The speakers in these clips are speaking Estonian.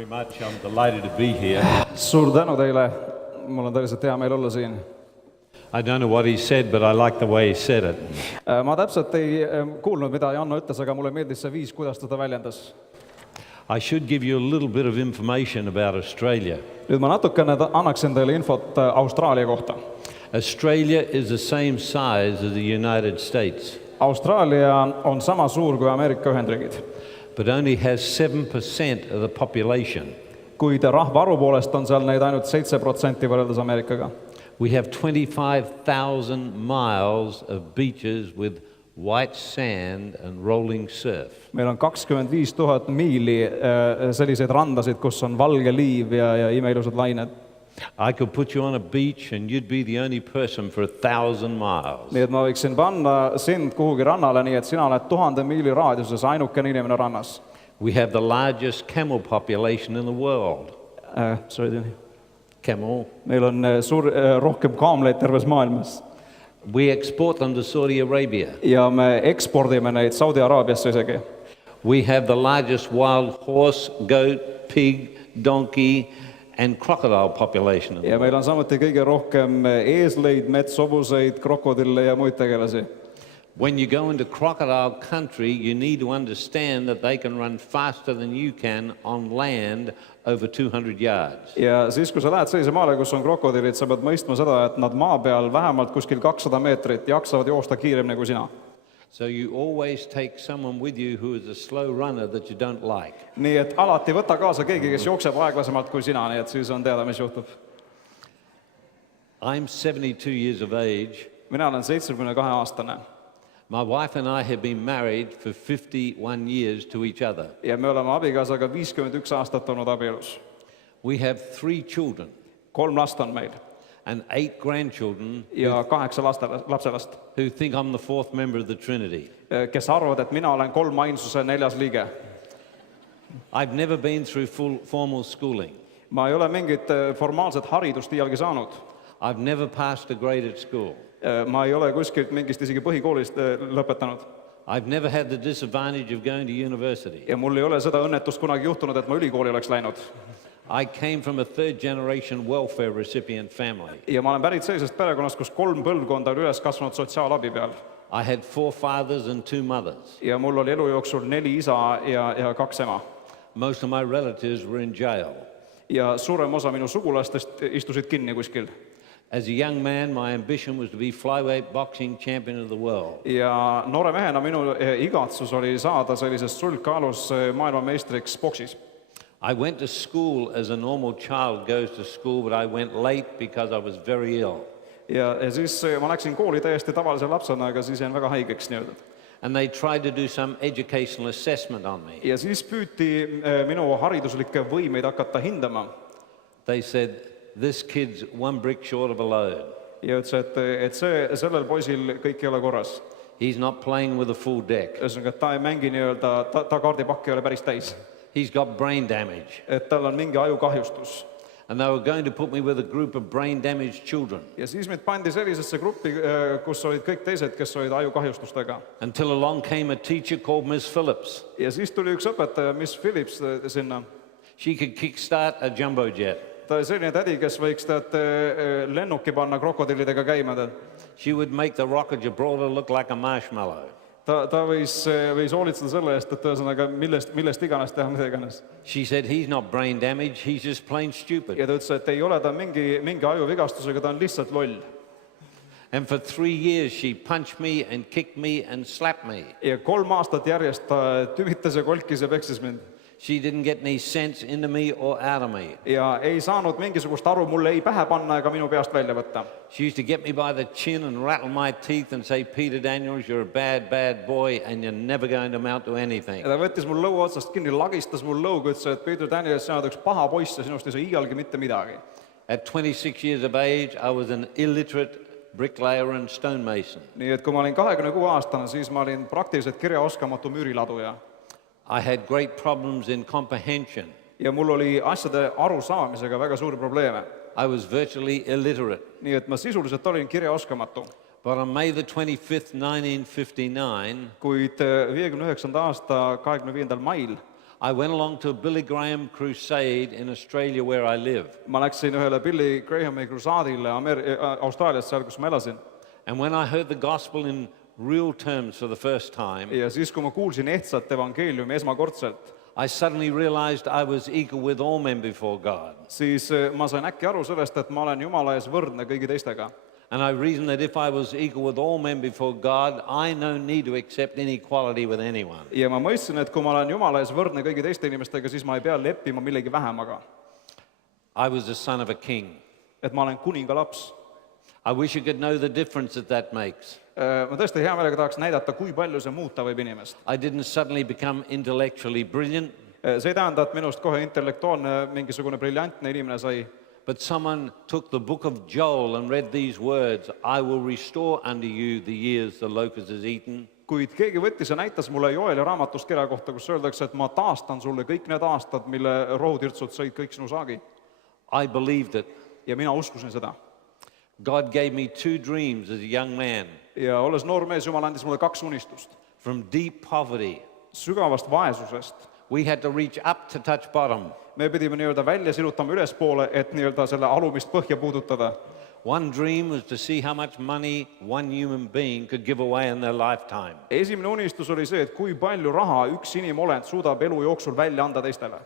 very much. I'm delighted to be here. Suur tänu teile, mul on tõeliselt hea meel olla siin. I don't know what he said, but I like the way he said it. Ma täpselt ei kuulnud, mida Janno ütles, aga mulle meeldis see viis, kuidas ta väljendas. I should give you a little bit of information about Australia. Nüüd ma natukene annaksin teile infot Austraalia kohta. Australia is the same size as the United States, Austraalia on sama suur kui Ameerika Ühendriigid, but only has 7% of the population. kuid rahvaarvu poolest on seal neid ainult 7% võrreldes Ameerikaga. We have 25,000 miles of beaches with white sand and rolling surf. Meil on 25 000 miili selliseid randasid, kus on valge liiv ja imeilusad lained. I could put you on a beach and you'd be the only person for 1,000 miles. Nii et ma võiksin panna sind kuhugi rannale, nii et sina oled 1000 miili raadiuses ainukene inimene rannas. We have the largest camel population in the world. Camel. Meil on rohkem kaamleid terves maailmas. We export them to Saudi Arabia. Ja me ekspordime neid Saudi Araabiasse isegi. We have the largest wild horse, goat, pig, donkey and crocodile population in the Ja world. meil on samuti kõige rohkem eesleid, metshobuseid, krokodille ja muid tegelasi. When you go into crocodile country, you need to understand that they can run faster than you can on land over 200 yards. Ja siis, kui sa lähed sellise maale, kus on krokodillid, sa pead mõistma seda, et nad maa peal vähemalt kuskil 200 meetrit jaksavad joosta kiiremini kui sina. So you always take someone with you who is a slow runner that you don't like. Nii et alati võta kaasa keegi, kes jookseb aeglasemalt kui sina, nii et siis on teada, mis juhtub. I'm 72 years of age. Mina olen 72-aastane. My wife and I have been married for 51 years to each other. Ja me oleme abikaasaga 51 aastat olnud abielus. We have 3 children 3 last on meil and 8 grandchildren ja 8 lapselast, who think I'm the 4th member of the Trinity. kes arvavad, et mina olen 3 ainsuse 4. liige. I've never been through full formal schooling. Ma ei ole mingit formaalset haridust iialgi saanud. I've never passed a grade at school. Ma ei ole kuskilt mingist isegi põhikoolist lõpetanud. I've never had the disadvantage of going to university. Ja mul ei ole seda õnnetust kunagi juhtunud, et ma ülikooli oleks läinud. I came from a 3rd generation welfare recipient family. Ja ma olen pärit sellisest perekonnast, kus 3 põlvkonda on üles kasvanud sotsiaalabi peal. I had 4 fathers and 2 mothers. Ja mul oli elu jooksul 4 isa ja 2 ema. Most of my relatives were in jail. Ja suurem osa minu sugulastest istusid kinni kuskil. As a young man, my ambition was to be flyweight boxing champion of the world. Ja noore mehena minu igatsus oli saada sellisest sulgkaalus maailmameistriks boksis. I went to school as a normal child goes to school, but I went late because I was very ill. Ja siis ma läksin kooli täiesti tavalise lapsena, aga siis jäin väga haigeks nii-öelda. And they tried to do some educational assessment on me. Ja siis püüti minu hariduslikke võimeid hakata hindama. They said, this kid's 1 brick short of a load. Ja ütles, et sellel poisil kõik ei ole korras. He's not playing with a full deck. Ühesõnaga, ta ei mängi nii-öelda, ta kaardipakk ei ole päris täis. He's got brain damage. Et tal on mingi ajukahjustus. And they were going to put me with a group of brain damaged children. Ja siis meid pandi sellisesse gruppi, kus olid kõik teised, kes olid ajukahjustustega. Until along came a teacher called Miss Phillips. Ja siis tuli üks õpetaja, Miss Phillips, sinna. She could kickstart a jumbo jet. Ta oli selline tädi, kes võiks lennuki panna krokodillidega käima. She would make the Rock of Gibraltar look like a marshmallow. Ta võis hoolitseda selle eest, et ühesõnaga millest iganes teha mida iganes. She said he's not brain damaged, he's just plain stupid. Ja ta ütles, et ei ole ta mingi ajuvigastusega, ta on lihtsalt loll. And for 3 years she punched me and kicked me and slapped me. Ja 3 aastat järjest ta tüvitas ja kolkis ja peksis mind. She didn't get any sense into me or out of me. Ja ei saanud mingisugust aru mulle ei pähe panna ega minu peast välja võtta. She used to get me by the chin and rattle my teeth and say, Peter Daniels, you're a bad, bad boy and you're never going to amount to anything. Ja ta võttis mul lõua otsast kinni, lagistas mul lõuga, ütles, et Peter Daniels, sina oled üks paha poiss ja sinust ei saa iialgi mitte midagi. At 26 years of age, I was an illiterate bricklayer and stonemason. Nii et kui ma olin 26-aastane, siis ma olin praktiliselt kirjaoskamatu müüriladuja. I had great problems in comprehension. Ja mul oli asjade arusaamisega väga suuri probleeme. I was virtually illiterate. Nii et ma sisuliselt olin kirjaoskamatu. But on May the 25th, 1959, kuid 59. aasta 25. mail I went along to a Billy Graham crusade in Australia where I live. ma läksin ühele Billy Grahami krusaadile Austraalias, seal, kus ma elasin. And when I heard the gospel in real terms for the first time, Ja siis, kui ma kuulsin ehtsat evangeeliumi esmakordselt, I suddenly realized I was equal with all men before God. siis ma sain äkki aru sellest, et ma olen Jumala ees võrdne kõigi teistega. And I reasoned that if I was equal with all men before God, I no need to accept inequality with anyone. Ja ma mõistsin, et kui ma olen Jumala ees võrdne kõigi teiste inimestega, siis ma ei pea leppima millegi vähemaga. I was the son of a king. Et ma olen kuninga laps. I wish you could know the difference that makes. Ma tõesti hea meelega tahaks näidata, kui palju see muuta võib inimest. I didn't suddenly become intellectually brilliant, See ei tähenda, et minust kohe intellektuaalne mingisugune briljantne inimene sai, but someone took the book of Joel and read these words, I will restore unto you the years the locust has eaten. kuid keegi võttis ja näitas mulle Joeli raamatust kirja kohta, kus öeldakse, et ma taastan sulle kõik need aastad, mille rohutirtsud sõid kõik sinu saagi. I believed it. Ja mina uskusin seda. God gave me 2 dreams as a young man. Ja olles noor mees, Jumal andis mulle 2 unistust. From deep poverty, Sügavast vaesusest. we had to reach up to touch bottom. Me pidime nii-öelda välja silutama ülespoole, et nii-öelda selle alumist põhja puudutada. One dream was to see how much money one human being could give away in their lifetime. Esimene unistus oli see, et kui palju raha üks inimolend suudab elu jooksul välja anda teistele.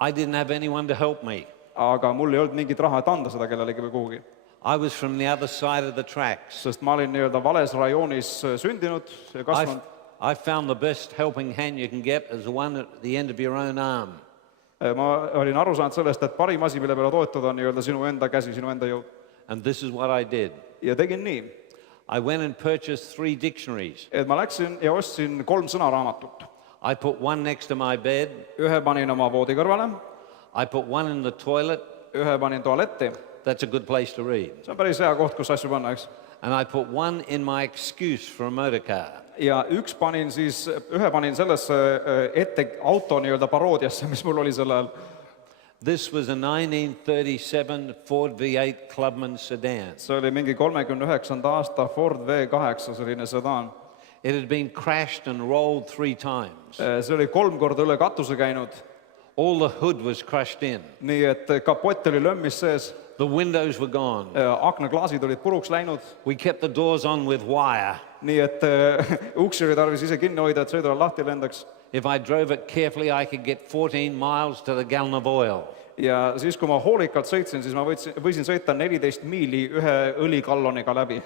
I didn't have anyone to help me. Aga mul ei olnud mingit raha, et anda seda kellelegi või kuhugi. I was from the other side of the tracks. Sest ma olin nii-öelda vales rajoonis sündinud ja kasvanud. I found the best helping hand you can get is the one at the end of your own arm. Ma olin aru saanud sellest, et parim asi, mille peale toetuda, on nii-öelda sinu enda käsi, sinu enda jõud. And this is what I did. Ja tegin nii, I went and purchased 3 dictionaries. et ma läksin ja ostsin 3 sõnaraamatut. I put one next to my bed. Ühe panin oma voodi kõrvale, I put one in the toilet. ühe panin tualetti. That's a good place to read. See on päris hea koht, kus asju panna, eks. And I put one in my excuse for a motor car. Ja ühe panin sellesse ette auto nii-öelda paroodiasse, mis mul oli sel ajal. This was a 1937 Ford V8 Clubman sedan. See oli mingi 39. aasta Ford V8, selline sedaan. It had been crashed and rolled 3 times. See oli 3 korda üle katuse käinud, All the hood was crushed in. nii et kapott oli lömmis sees, The windows were gone. aknaklaasid olid puruks läinud, We kept the doors on with wire. nii et uksi oli tarvis ise kinni hoida, et sõidurajal lahti lendaks. If I drove it carefully, I could get 14 miles to the gallon of oil. Ja siis, kui ma hoolikalt sõitsin, siis ma võisin sõita 14 miili ühe õlikalloniga läbi.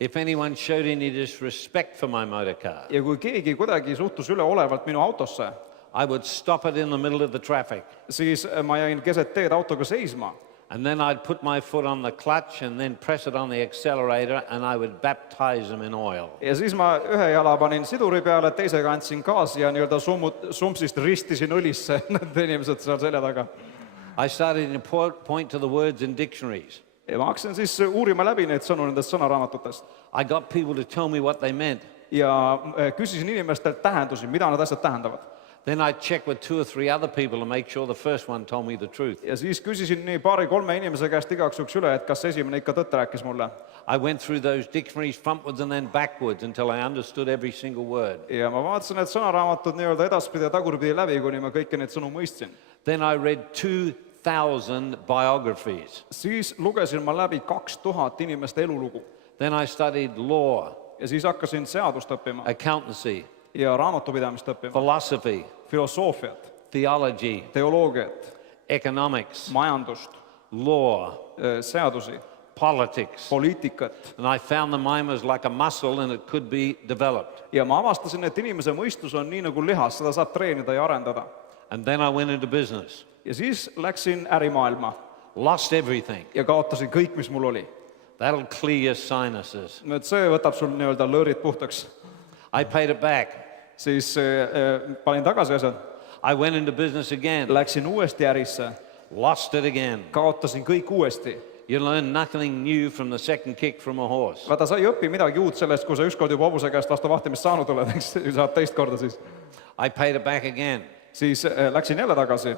If anyone showed any disrespect for my motor car, Ja kui keegi kuidagi suhtus üleolevalt minu autosse, I would stop it in the middle of the traffic. siis ma jäin keset teed autoga seisma. And then I'd put my foot on the clutch and then press it on the accelerator and I would baptize them in oil. Ja siis ma ühe jala panin siduri peale, teisega andsin gaasi ja nii-öelda sumpsist ristisin õlisse need inimesed seal selja taga. I started to point to the words in dictionaries. Ja ma hakkasin siis uurima läbi neid sõnu nendest sõnaraamatutest. I got people to tell me what they meant. Ja küsisin inimestelt tähendusi, mida need asjad tähendavad. Then I'd check with 2 or 3 other people to make sure the first one told me the truth. Ja siis küsisin nii 2-3 inimese käest igaks juhuks üle, et kas esimene ikka tõtt rääkis mulle. I went through those dictionaries frontwards and then backwards until I understood every single word. Ja ma vaatasin need sõnaraamatud nii-öelda edaspidi ja tagurpidi läbi, kuni ma kõiki neid sõnu mõistsin. Then I read 2,000 biographies. Siis lugesin ma läbi 2000 inimeste elulugu. Then I studied law, Ja siis hakkasin seadust õppima accountancy, ja raamatupidamist õppima, philosophy, filosoofiat, theology, teoloogiat, economics, majandust, law, seadusi, politics. poliitikat. And I found the mind was like a muscle and it could be developed. Ja ma avastasin, et inimese mõistus on nii nagu lihas, seda saab treenida ja arendada. And then I went into business, Ja siis läksin ärimaailma lost everything. ja kaotasin kõik, mis mul oli. That'll clear your sinuses. Nüüd see võtab sul nii-öelda lõõrid puhtaks. I paid it back. Siis panin tagasi asjad, I went into business again, läksin uuesti ärisse, lost it again. kaotasin kõik uuesti. You learn nothing new from the second kick from a horse. Vaata, sa ei õpi midagi uut sellest, kui sa ükskord juba hobuse käest vastu vahtimist saanud oled, eks saad teist korda siis. I paid it back again. Siis läksin jälle tagasi.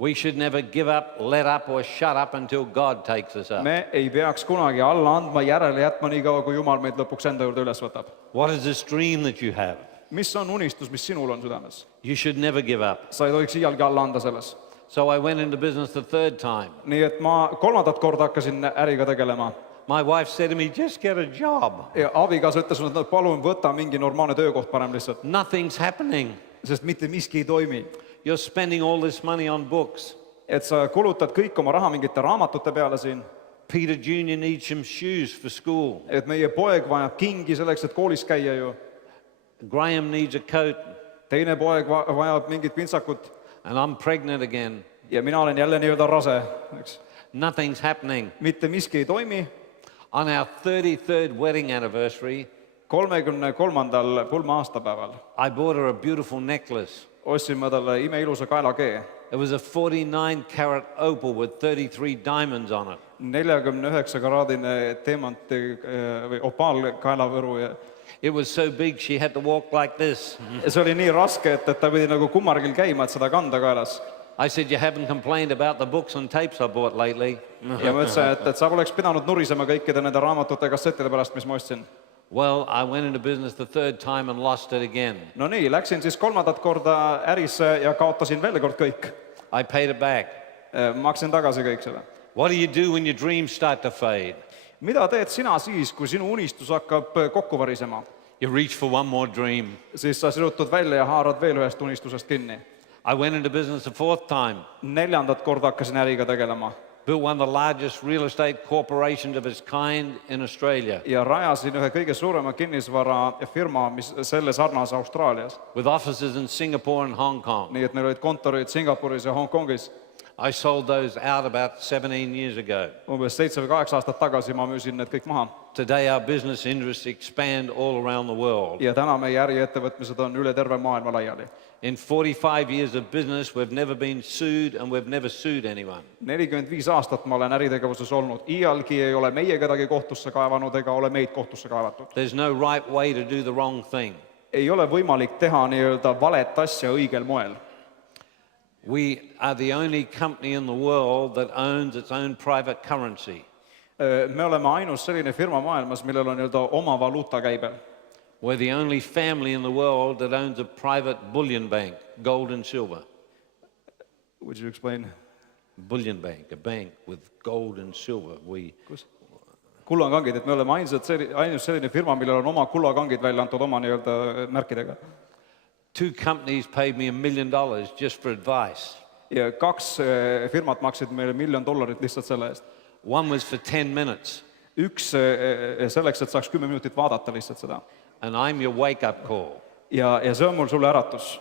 We should never give up, let up or shut up until God takes us up. Me ei peaks kunagi alla andma, järele jätma nii kaua, kui Jumal meid lõpuks enda juurde üles võtab. What is this dream that you have? mis on unistus, mis sinul on südames? You should never give up. Sa ei tohiks iialgi alla anda selles. So I went into business the third time. Nii et ma kolmandat korda hakkasin äriga tegelema. My wife said to me, just get a job. Ja abikaasa ütles, et palun võta mingi normaalne töökoht parem lihtsalt, Nothing's happening. sest mitte miski ei toimi. You're spending all this money on books. Et sa kulutad kõik oma raha mingite raamatute peale siin, Peter Jr. needs some shoes for school. et meie poeg vajab kingi selleks, et koolis käia ju. Graham needs a coat. Teine poeg vajab mingit pintsakut And I'm pregnant again. ja mina olen jälle nii-öelda rase, eks. Nothing's happening. Mitte miski ei toimi. On our 33rd wedding anniversary, 33. pulma aastapäeval I bought her a beautiful necklace. ostsin ma talle imeilusa kaelakee. It was a 49 carat opal with 33 diamonds on it. 49-kraadine või opaalkaelavõru ja It was so big she had to walk like this. see oli nii raske, et ta pidi nagu kummargil käima, et seda kanda kaelas. I said, you haven't complained about the books and tapes I bought lately. Ja ma ütlesin, et sa poleks pidanud nurisema kõikide nende raamatute ja kassettide pärast, mis ma ostsin. Well, I went into business the third time and lost it again. No nii, läksin siis kolmandat korda ärisse ja kaotasin veel kord kõik. I paid it back. Maksin tagasi kõik selle. What do you do when your dreams start to fade? Mida teed sina siis, kui sinu unistus hakkab kokku varisema? You reach for one more dream. Siis sa sirutud välja ja haarad veel ühest unistusest kinni. I went into business the fourth time. Neljandat korda hakkasin äriga tegelema. Built one of the largest real estate corporations of its kind in Australia. Ja rajasin ühe kõige suurema kinnisvarafirma, mis selle sarnase Austraalias. With offices in Singapore and Hong Kong. Nii et meil olid kontorid Singapuris ja Hongkongis. I sold those out about 17 years ago. Umbes 7 või 8 aastat tagasi ma müüsin need kõik maha. Today our business interests expand all around the world. Ja täna meie äriettevõtmised on üle terve maailma laiali. In 45 years of business, we've never been sued and we've never sued anyone. 45 aastat ma olen äritegevuses olnud. Iialgi ei ole meie kedagi kohtusse kaevanud ega ole meid kohtusse kaevatud. There's no right way to do the wrong thing. Ei ole võimalik teha nii-öelda valet asja õigel moel. We are the only company in the world that owns its own private currency. Me oleme ainus selline firma maailmas, millel on nii-öelda oma valuuta käibel. We're the only family in the world that owns a private bullion bank, gold and silver. Would you explain? Bullion bank, a bank with gold and silver. Kullakangid, et me oleme ainus selline firma, millel on oma kullakangid välja antud oma nii-öelda märkidega. 2 companies paid me $1 million just for advice. Ja 2 firmat maksid meile $1 million lihtsalt selle eest. One was for 10 minutes. Üks selleks, et saaks 10 minutit vaadata lihtsalt seda. And I'm your wake-up call. Ja see on mul sulle äratus.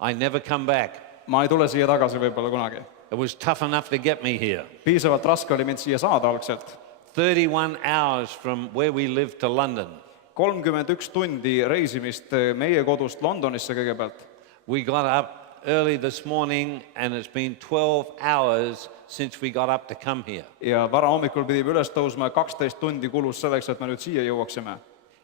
I never come back. Ma ei tule siia tagasi võib-olla kunagi. It was tough enough to get me here. Piisavalt raske oli mind siia saada algselt. 31 hours from where we live to London. 31 tundi reisimist meie kodust Londonisse kõigepealt. We got up early this morning and it's been 12 hours since we got up to come here. Ja vara hommikul pidime üles tõusma 12 tundi kulus selleks, et me nüüd siia jõuaksime.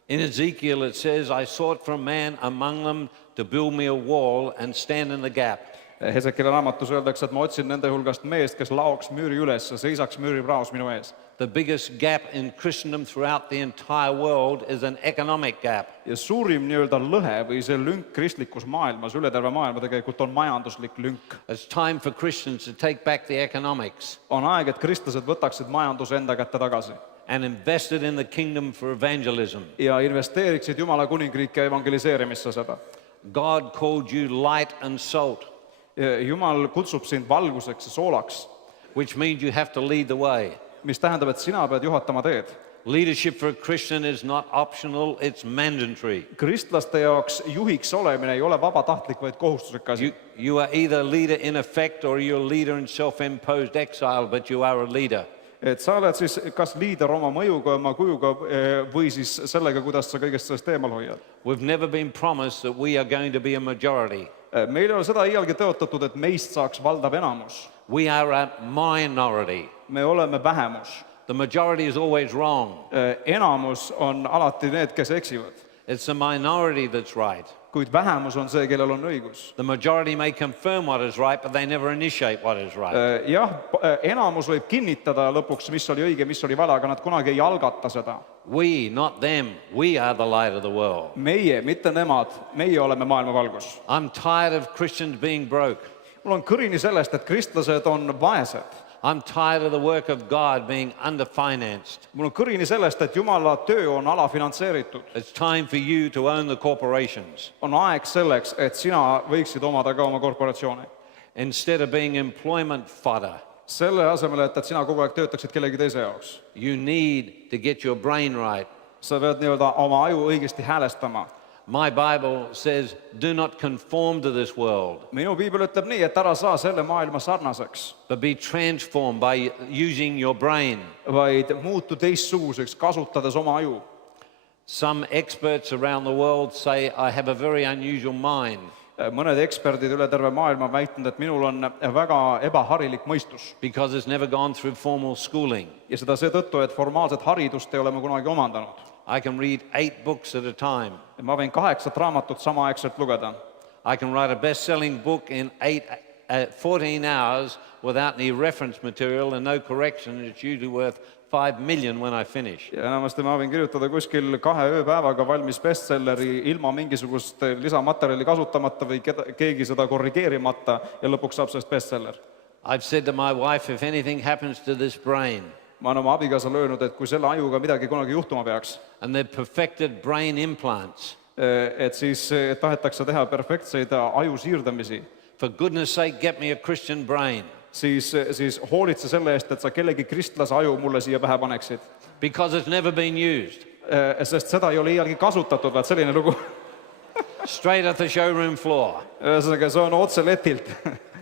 In Ezekiel it says, I sought for a man among them to build me a wall and stand in the gap. Hesekieli raamatus öeldakse, et ma otsin nende hulgast meest, kes laoks müüri üles ja seisaks müüripraos minu ees. The biggest gap in Christendom throughout the entire world is an economic gap. Ja suurim nii-öelda lõhe või see lünk kristlikus maailmas, üle terve maailma tegelikult on majanduslik lünk. It's time for Christians to take back the economics. On aeg, et kristlased võtaksid majanduse enda kätte tagasi. And invested in the kingdom for evangelism. Ja investeeriksid Jumala kuningriiki evangeliseerimisse seda. God called you light and salt. Jumal kutsub sind valguseks ja soolaks. Which means you have to lead the way. Mis tähendab, et sina pead juhatama teed. Leadership for a Christian is not optional, it's mandatory. Kristlaste jaoks juhiks olemine ei ole vabatahtlik, vaid kohustuslik asi. You are either a leader in effect or you're a leader in self-imposed exile, but you are a leader. Et sa oled siis kas liider oma mõjuga, oma kujuga või siis sellega, kuidas sa kõigest sellest eemal hoiad. We've never been promised that we are going to be a majority. Meil ei ole seda iialgi tõotatud, et meist saaks valdav enamus. We are a minority. Me oleme vähemus. The majority is always wrong. Enamus on alati need, kes eksivad. It's the minority that's right. kuid vähemus on see, kellel on õigus. The majority may confirm what is right, but they never initiate what is right. Jah, enamus võib kinnitada lõpuks, mis oli õige, mis oli vale, aga nad kunagi ei algata seda. We, not them, we are the light of the world. Meie, mitte nemad, meie oleme maailma valgus. I'm tired of Christians being broke. Mul on kõrini sellest, et kristlased on vaesed. I'm tired of the work of God being underfinanced. Mul on kõrini sellest, et Jumala töö on alafinantseeritud. It's time for you to own the corporations. On aeg selleks, et sina võiksid omada ka oma korporatsiooni. Instead of being employment fodder, Selle asemel, et sina kogu aeg töötaksid kellegi teise jaoks. you need to get your brain right. Sa pead oma aju õigesti häälestama. My Bible says, do not conform to this world, Minu piibel ütleb nii, et ära saa selle maailma sarnaseks, but be transformed by using your brain. vaid muutu teistsuguseks, kasutades oma aju. Some experts around the world say, I have a very unusual mind Mõned eksperdid üle terve maailma on väitnud, et minul on väga ebaharilik mõistus. because it's never gone through formal schooling. Ja seda seetõttu, et formaalset haridust ei ole ma kunagi omandanud. I can read 8 books at a time. Ma võin 8 raamatut samaaegselt lugeda. I can write a best-selling book in 14 hours without any reference material and no correction. It's usually worth 5 million when I finish. Ja enamasti ma võin kirjutada kuskil 2 ööpäevaga valmis bestselleri ilma mingisugust lisamaterjali kasutamata või keegi seda korrigeerimata ja lõpuks saab sellest bestseller. I've said to my wife, if anything happens to this brain, Ma olen oma abikaasale öelnud, et kui selle ajuga midagi kunagi juhtuma peaks, and they've perfected brain implants, et siis tahetakse teha perfektseid aju siirdamisi, for goodness sake, get me a Christian brain, siis hoolitse selle eest, et sa kellegi kristlase aju mulle siia pähe paneksid. because it's never been used. Sest seda ei ole iialgi kasutatud, vaat selline lugu. Straight at the showroom floor. Ühesõnaga, see on otse letilt,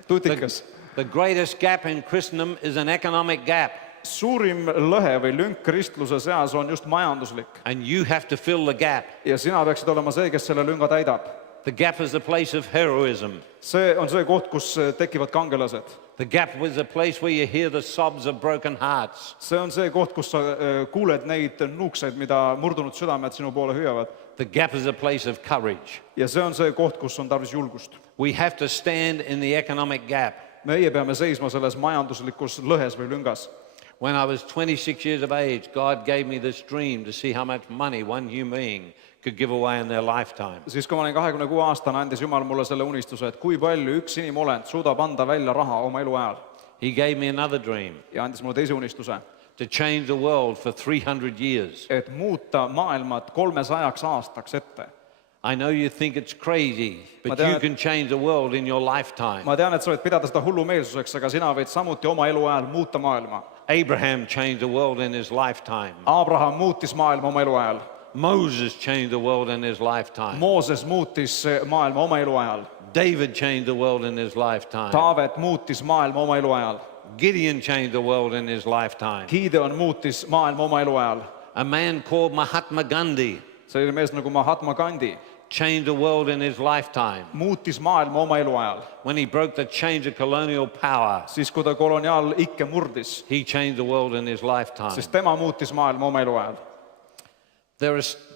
tutikas. The greatest gap in Christendom is an economic gap, Suurim lõhe või lünk kristluse seas on just majanduslik. and you have to fill the gap. Ja sina peaksid olema see, kes selle lünga täidab. The gap is the place of heroism. See on see koht, kus tekivad kangelased. The gap was a place where you hear the sobs of broken hearts. See on see koht, kus sa kuuled neid nuukseid, mida murdunud südamed sinu poole hüüavad. The gap is a place of courage. Ja see on see koht, kus on tarvis julgust. We have to stand in the economic gap. Meie peame seisma selles majanduslikus lõhes või lüngas. When I was 26 years of age, God gave me this dream to see how much money one human being could give away in their lifetime. Siis, kui ma olin 26-aastane, andis Jumal mulle selle unistuse, et kui palju üks inimolend suudab anda välja raha oma elu ajal. He gave me another dream, Ja andis mulle teise unistuse, to change the world for 300 years. et muuta maailmat 300 aastaks ette. I know you think it's crazy, but tean, you et- can change the world in your lifetime. Ma tean, et sa võid pidada seda hullumeelsuseks, aga sina võid samuti oma elu ajal muuta maailma. Abraham changed the world in his lifetime. Abraham muutis maailma oma elu ajal. Moses changed the world in his lifetime. Mooses muutis maailma oma elu ajal. David changed the world in his lifetime. Taavet muutis maailma oma elu ajal. Gideon changed the world in his lifetime. Gideon muutis maailma oma elu ajal. A man called Mahatma Gandhi Selline mees nagu Mahatma Gandhi changed the world in his lifetime muutis maailma oma elu ajal. when he broke the chains of colonial power. Siis, kui ta koloniaalikke murdis, He changed the world in his lifetime. siis tema muutis maailma oma elu ajal.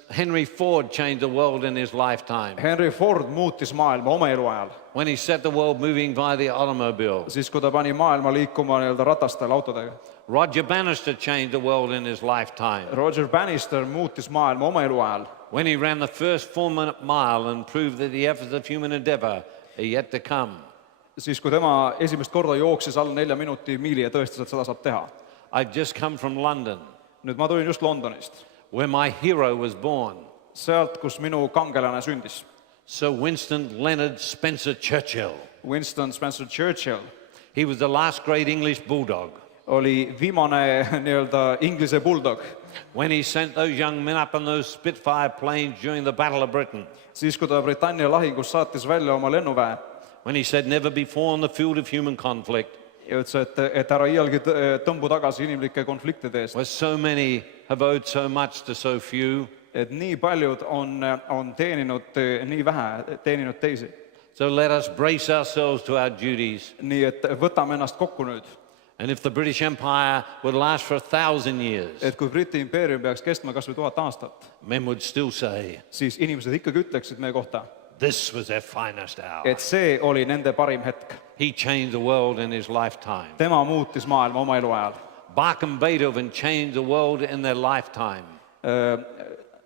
Henry Ford changed the world in his lifetime Henry Ford muutis maailma oma elu ajal. when he set the world moving via the automobile. Siis, kui ta pani maailma liikuma ratastel autodega. Roger Bannister changed the world in his lifetime Roger Bannister muutis maailma oma elu ajal. when he ran the first 4-minute mile and proved that the efforts of human endeavor are yet to come. Siis, kui tema esimest korda jooksis alla 4 minuti miili ja tõestas, et seda saab teha. I've just come from London, Nüüd ma tulin just Londonist. where my hero was born, Sealt, kus minu kangelane sündis. Sir Winston Leonard Spencer Churchill. Winston Spencer Churchill He was the last great English bulldog. oli viimane nii-öelda Inglise bulldog. When he sent those young men up on those Spitfire planes during the Battle of Britain, Siis, kui ta Britannia lahingus saatis välja oma lennuväe when he said, never before on the field of human conflict, ja ütles, et ära iialgi tõmbu tagasi inimlike konfliktide eest. where so many have owed so much to so few. Et nii paljud on teeninud nii vähe, teeninud teisi. So let us brace ourselves to our duties. Nii et võtame ennast kokku nüüd. And if the British Empire would last for 1,000 years, Et kui Briti impeerium peaks kestma kas või 1000 aastat, men would still say, siis inimesed ikkagi ütleksid meie kohta, this was their finest hour. et see oli nende parim hetk. He changed the world in his lifetime. Tema muutis maailma oma eluajal. Bach and Beethoven changed the world in their lifetime.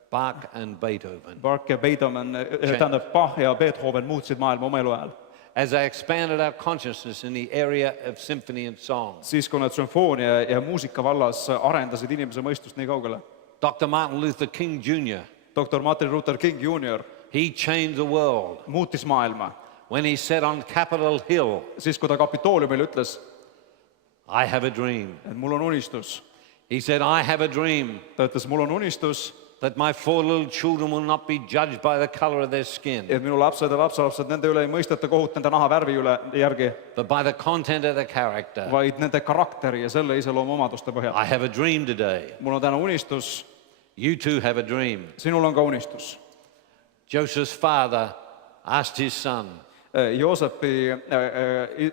Bach and Beethoven. Bach ja Beethoven, tähendab Bach ja Beethoven muutsid maailma oma eluajal. As they expanded our consciousness in the area of symphony and song. Siis, kui nad sümfoonia ja muusika vallas arendasid inimese mõistust nii kaugele. Dr. Martin Luther King Jr. Dr. Martin Luther King Jr. He changed the world muutis maailma. when he said on Capitol Hill, Siis, kui ta Kapitooliumil ütles, I have a dream. et mul on unistus. He said, I have a dream Ta ütles, mul on unistus, that my 4 little children will not be judged by the color of their skin, et minu lapsed ja lapselapsed, nende üle ei mõisteta kohut nende nahavärvi üle järgi, but by the content of their character. vaid nende karakteri ja selle iseloomuomaduste põhjal. I have a dream today. Mul on täna unistus, You too have a dream. sinul on ka unistus. Joseph's father asked his son,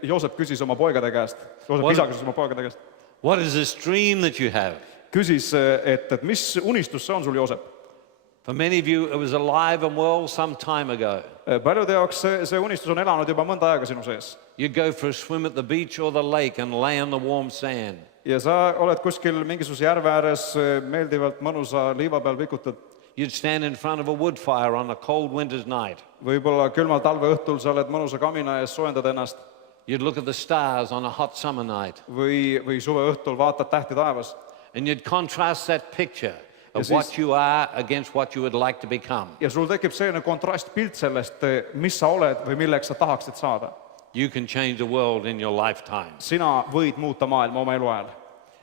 Joosep küsis oma poegade käest, Joosep isa küsis oma poegade käest, what is this dream that you have? küsis, et mis unistus see on sul, Joosep? For many of you, it was alive and well some time ago. Paljude jaoks see unistus on elanud juba mõnda aega sinu sees. You go for a swim at the beach or the lake and lay on the warm sand. Ja sa oled kuskil mingisuguse järve ääres meeldivalt mõnusa liiva peal pikutad. You'd stand in front of a wood fire on a cold winter's night. Võib-olla külmal talveõhtul sa oled mõnusa kamina ees, soojendad ennast. You'd look at the stars on a hot summer night. Või suveõhtul vaatad tähti taevas. And you'd contrast that picture of Ja what siis- you are against what you would like to become. Ja sul tekib selline kontrastpilt sellest, mis sa oled või milleks sa tahaksid saada. You can change the world in your lifetime. Sina võid muuta maailma oma eluajal.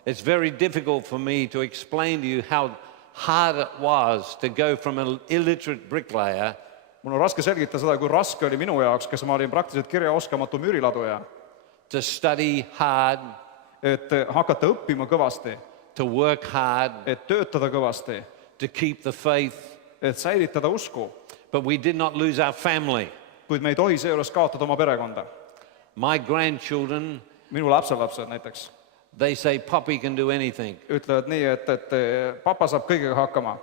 It's very difficult for me to explain to you how hard it was to go from an illiterate bricklayer Mul on raske selgitada seda, kui raske oli minu jaoks, kes ma olin praktiliselt kirjaoskamatu müüriladuja, to study hard, et hakata õppima kõvasti, to work hard, et töötada kõvasti, to keep the faith, et säilitada usku, but we did not lose our family. kuid me ei tohi seejuures kaotada oma perekonda. My grandchildren, Minu lapselapsed näiteks they say, Poppy can do anything. ütlevad nii, et papa saab kõigega hakkama.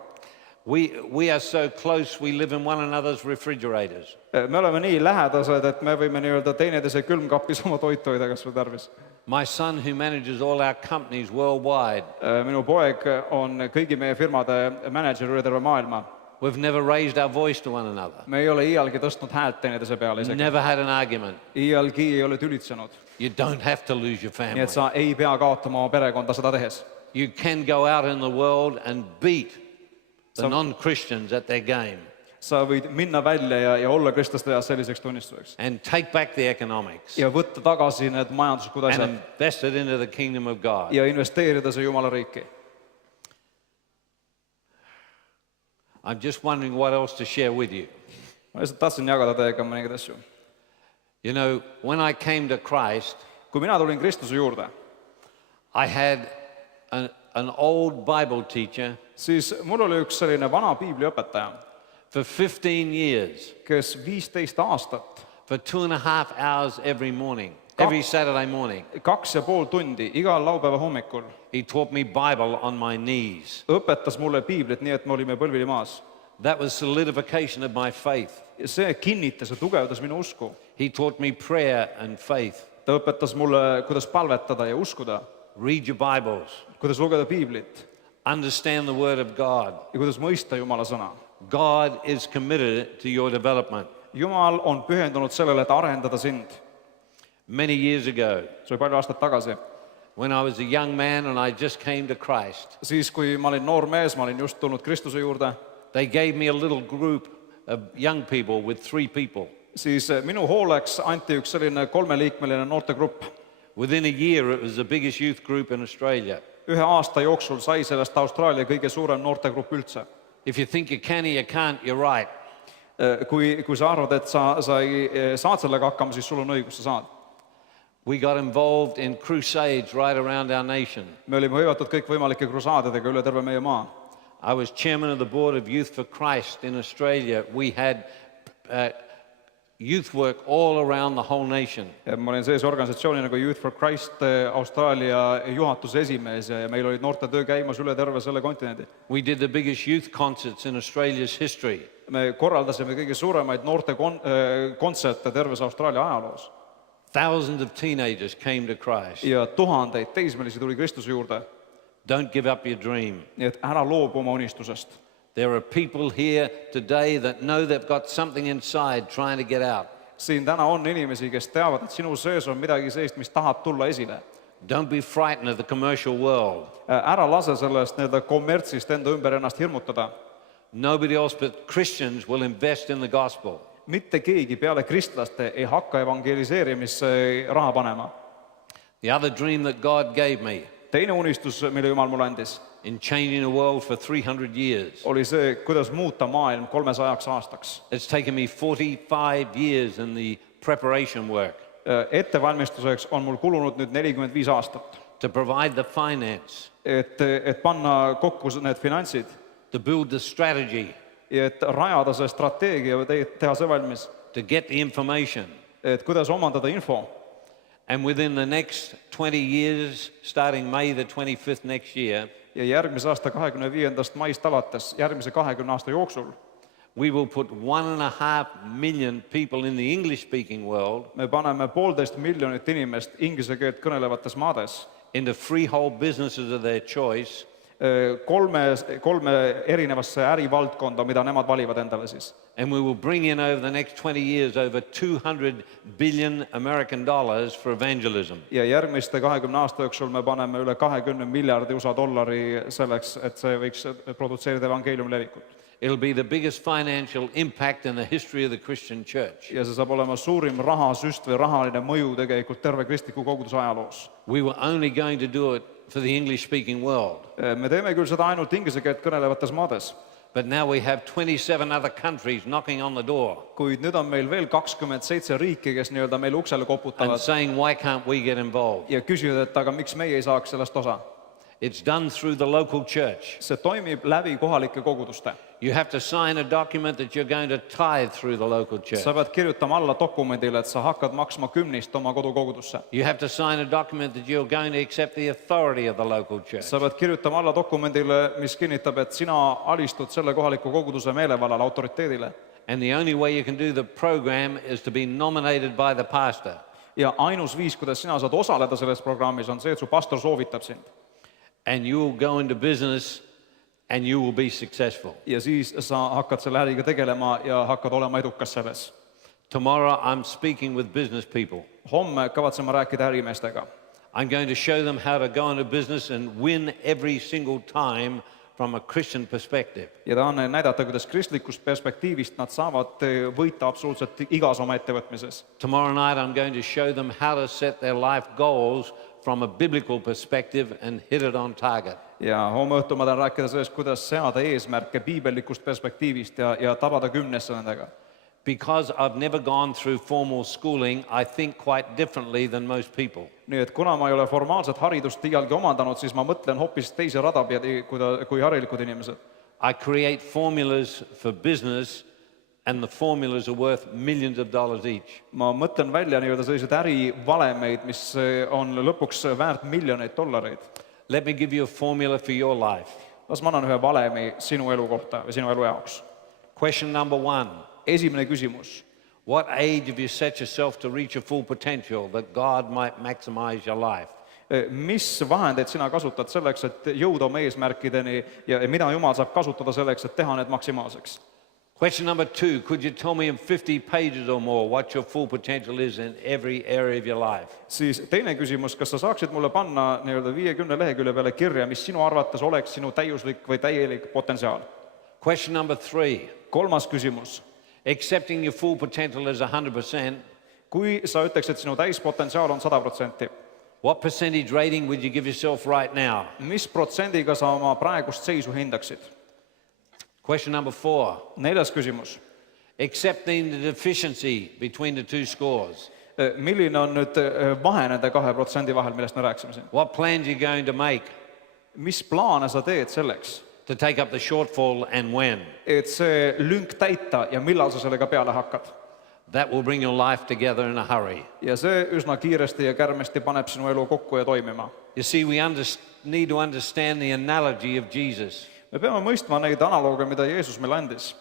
We are so close, we live in one another's refrigerators. Me oleme nii lähedased, et me võime nii-öelda teineteise külmkapis oma toitu hoida, kas või tarvis. My son, who manages all our companies worldwide, Minu poeg on kõigi meie firmade mänedžer üle terve maailma. we've never raised our voice to one another, Me ei ole iialgi tõstnud häält teineteise peale isegi. never had an argument. Iialgi ei ole tülitsenud. You don't have to lose your Nii family. et sa ei pea kaotama oma perekonda seda tehes. You can go out in the world and beat the So- non-Christians at their game Sa võid minna välja ja olla kristlaste eas selliseks tunnistuseks. and take back the economics Ja võtta tagasi need majanduslikud and asjad invest it into the kingdom of God. ja investeerida see Jumala riiki. I'm just wondering what else to share with you. Ma lihtsalt tahtsin jagada teiega mõningaid asju. You know, when I came to Christ, Kui mina tulin Kristuse juurde, I had an old Bible teacher siis mul oli üks selline vana piibliõpetaja, for 15 years, kes 15 aastat, for 2.5 hours every morning, every Saturday morning. 2,5 tundi igal laupäeva hommikul He taught me Bible on my knees. õpetas mulle piiblit nii, et me olime põlvili maas. That was solidification of my faith. See kinnitas ja tugevdas minu usku. He taught me prayer and faith. Ta õpetas mulle, kuidas palvetada ja uskuda, Read your Bibles. kuidas lugeda piiblit Understand the Word of God. ja kuidas mõista Jumala sõna. God is committed to your development. Jumal on pühendunud sellele, et arendada sind. Many years ago, See oli palju aastat tagasi. when I was a young man and I just came to Christ, Siis, kui ma olin noor mees, ma olin just tulnud Kristuse juurde, they gave me a little group of young people with 3 people. siis minu hooleks anti üks selline 3-liikmeline noortegrupp. Within a year, it was the biggest youth group in Australia. 1 aasta jooksul sai sellest Austraalia kõige suurem noortegrupp üldse. If you think you can or you can't, you're right. Kui sa arvad, et sa saad sellega hakkama, siis sul on õigus, sa saad. We got involved in crusades right around our nation. Me olime hõivatud kõikvõimalike krusaadidega üle terve meie maa. I was chairman of the board of Youth for Christ in Australia. We had youth work all around the whole nation. Ma olin sees organisatsiooni nagu Youth for Christ Austraalia juhatuse esimees ja meil olid noortetöö käimas üle terve selle kontinendi. We did the biggest youth concerts in Australia's history. Me korraldasime kõige suuremaid noorte kontserte terves Austraalia ajaloos. Thousands of teenagers came to Christ. Ja tuhandeid teismelisi tuli Kristuse juurde. Don't give up your dream. Nii et ära loobu oma unistusest. There are people here today that know they've got something inside trying to get out. Siin täna on inimesi, kes teavad, et sinu sees on midagi sellist, mis tahab tulla esile. Don't be frightened of the commercial world. Ära lase sellest kommertsist enda ümber ennast hirmutada. Nobody else but Christians will invest in the gospel. Mitte keegi peale kristlaste ei hakka evangeliseerimisse raha panema. The other dream that God gave me Teine unistus, mille Jumal mulle andis, in changing the world for 300 years. oli see, kuidas muuta maailm 300 aastaks. It's taken me 45 years in the preparation work Ettevalmistuseks on mul kulunud nüüd 45 aastat, to provide the finance, et panna kokku need finantsid, to build the strategy, ja et rajada see strateegia või teha see valmis, to get the information. et kuidas omandada info. And within the next 20 years, starting May the 25th next year, Ja järgmise aasta 25. maist alates, järgmise 20 aasta jooksul, we will put 1.5 million people in the English-speaking world me paneme 1,5 miljonit inimest inglise keelt kõnelevates maades into freehold businesses of their choice, kolme erinevasse ärivaldkonda, mida nemad valivad endale siis. and we will bring in over the next 20 years over $200 billion American dollars for evangelism. Ja järgmiste 20 aasta jooksul me paneme üle 20 miljardi USA dollari selleks, et see võiks produtseerida evangeeliumi levikut. It'll be the biggest financial impact in the history of the Christian church. Ja see saab olema suurim rahasüst või rahaline mõju tegelikult terve kristliku koguduse ajaloos. We were only going to do it for the English-speaking world, Me teeme küll seda ainult inglise keelt kõnelevates maades, but now we have 27 other countries knocking on the door kuid nüüd on meil veel 27 riiki, kes nii-öelda meil uksele and koputavad saying, why can't we get involved? ja küsivad, et aga miks meie ei saaks sellest osa. It's done through the local church. See toimib läbi kohalike koguduste. You have to sign a document that you're going to tithe through the local church. Sa pead kirjutama alla dokumendile, et sa hakkad maksma 10% oma kodukogudusse. You have to sign a document that you're going to accept the authority of the local church. Sa pead kirjutama alla dokumendile, mis kinnitab, et sina alistud selle kohaliku koguduse meelevallale, autoriteedile. And the only way you can do the program is to be nominated by the pastor. Ja ainus viis, kuidas sina saad osaleda selles programmis, on see, et su pastor soovitab sind. And you will go into business and you will be successful. Ja siis sa hakkad selle äriga tegelema ja hakkad olema edukas selles. Tomorrow I'm speaking with business people. Homme kavatsen ma rääkida ärimeestega. I'm going to show them how to go into business and win every single time from a Christian perspective. Ja tahan näidata, kuidas kristlikust perspektiivist nad saavad võita absoluutselt igas oma ettevõtmises. Tomorrow night I'm going to show them how to set their life goals from a biblical perspective and hit it on target. Ja homme õhtul ma tahan rääkida sellest, kuidas seada eesmärke piibellikust perspektiivist ja tabada 10 nendega. Because I've never gone through formal schooling, I think quite differently than most people. Nii et kuna ma ei ole formaalset haridust iialgi omandanud, siis ma mõtlen hoopis teise rada peale kui harilikud inimesed. I create formulas for business and the formulas are worth millions of dollars each. Ma mõtlen välja nii-öelda sellised ärivalemeid, mis on lõpuks väärt miljoneid dollareid. Let me give you a formula for your life. Las ma annan ühe valemi sinu elu kohta või sinu elu jaoks. Question number 1. Esimene küsimus. What age have you set yourself to reach your full potential that God might maximize your life? Mis vahendeid sina kasutad selleks, et jõuda oma eesmärkideni ja mida Jumal saab kasutada selleks, et teha need maksimaalseks? Question number 2, could you tell me in 50 pages or more what your full potential is in every area of your life? Siis teine küsimus, kas sa saaksid mulle panna nii-öelda 50 lehekülje peale kirja, mis sinu arvates oleks sinu täiuslik või täielik potentsiaal? Question number 3, Kolmas küsimus. accepting your full potential as 100%, Kui sa ütleks, et sinu täispotentsiaal on 100%, what percentage rating would you give yourself right now? mis protsendiga sa oma praegust seisu hindaksid? Question number 4, Neljas küsimus. accepting the deficiency between the two scores. Milline on nüüd vahe nende 2% vahel, millest me rääkisime siin? What plans are you going to make Mis plaane sa teed selleks, to take up the shortfall and when? et see lünk täita ja millal sa sellega peale hakkad? That will bring your life together in a hurry. ja see üsna kiiresti ja kärmesti paneb sinu elu kokku ja toimima. You see, we need to understand the analogy of Jesus. Me peame mõistma neid analooge, mida Jeesus meile andis.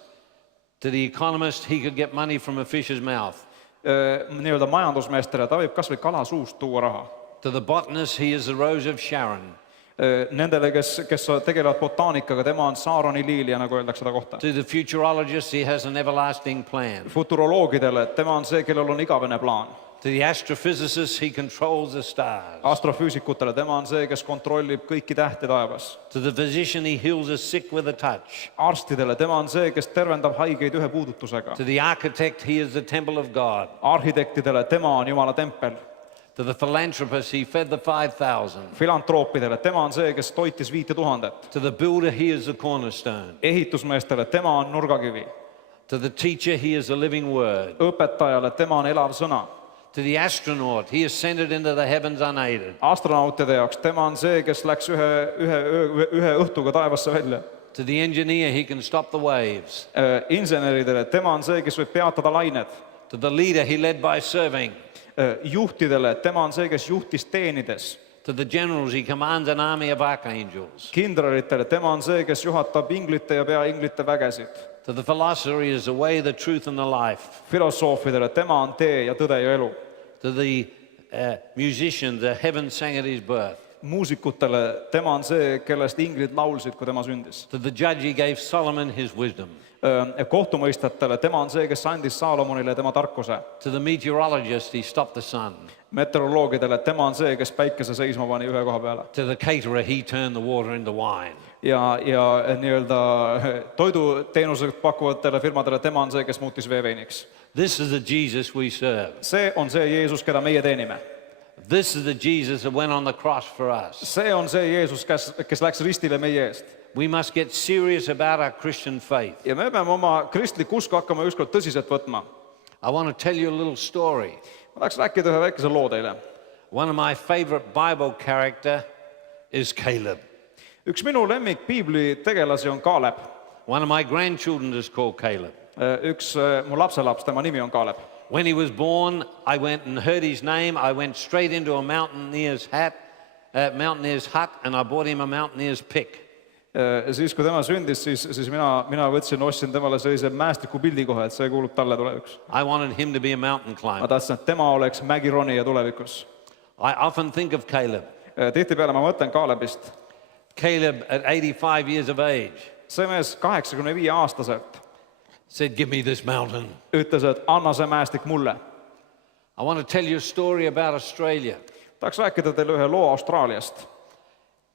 To the economist, he could get money from a fish's mouth. Nii-öelda majandusmeestele, ta võib kas või kala suust tuua raha. To the botanist, he is the rose of Sharon. Nendele, kes tegelevad botaanikaga, tema on Saaroni liilija, nagu öeldakse ta kohta. To the futurologist, he has an everlasting plan. Futuroloogidele, tema on see, kellel on igavene plaan. To the astrophysicist, he controls the stars. Astrofüüsikutele, tema on see, kes kontrollib kõiki tähti taevas. To the physician, he heals the sick with a touch. Arstidele, tema on see, kes tervendab haigeid ühe puudutusega. To the architect, he is the temple of God. Arhitektidele, tema on Jumala tempel. To the philanthropist, he fed the 5,000. Filantroopidele, tema on see, kes toitis 5000. To the builder, he is the cornerstone. Ehitusmeestele, tema on nurgakivi. To the teacher, he is the living word. Õpetajale, tema on elav sõna. To the astronaut, he ascended into the heavens unaided. Astronautide jaoks, tema on see, kes läks ühe õhtuga taevasse välja. To the engineer, he can stop the waves. Inseneridele, tema on see, kes võib peatada lained. To the leader, he led by serving. Juhtidele, tema on see, kes juhtis teenides. To the generals, he commands an army of archangels. Kindralitele, tema on see, kes juhatab inglite ja peainglite vägesid. To the philosopher, he is the way, the truth, and the life. Filosoofidele, tema on tee ja tõde ja elu. To the musician, the heaven sang at his birth. Muusikutele, tema on see, kellest inglid laulsid, kui tema sündis. To the judge, he gave Solomon his wisdom. Kohtumõistjatele, tema on see, kes andis Saalomonile tema tarkuse. To the meteorologist, he stopped the sun. Meteoroloogidele, tema on see, kes päikese seisma pani ühe koha peale. To the caterer, he turned the water into wine. Ja nii-öelda toiduteenused pakkuvatele firmadele, tema on see, kes muutis vee veiniks. This is the Jesus we serve. See on see Jeesus, keda meie teenime. This is the Jesus that went on the cross for us. See on see Jeesus, kes läks ristile meie eest. We must get serious about our Christian faith. Ja me peame oma kristlikku usku hakkama ükskord tõsiselt võtma. I want to tell you a little story. Ma tahaks rääkida ühe väikese loo teile. One of my favorite Bible character is Caleb. Üks minu lemmik piibli tegelasi on Kaaleb. One of my grandchildren is called Caleb. Üks mu lapselaps, tema nimi on Kaaleb. When he was born, I went and heard his name. I went straight into a mountaineer's hut, and I bought him a mountaineer's pick. Siis, kui tema sündis, siis mina ostsin temale sellise mäestiku pildi kohe, et see kuulub talle tulevikus. I wanted him to be a mountain Ma climber. tahtsin, et tema oleks mägironija tulevikus. I often think of Caleb. Tihtipeale ma mõtlen Kaalebist. Caleb, at 85 years of age, See mees 85-aastaselt said, give me this mountain. ütles, et anna see mäestik mulle. I want to tell you a story about Australia. Tahaks rääkida teile ühe loo Austraaliast.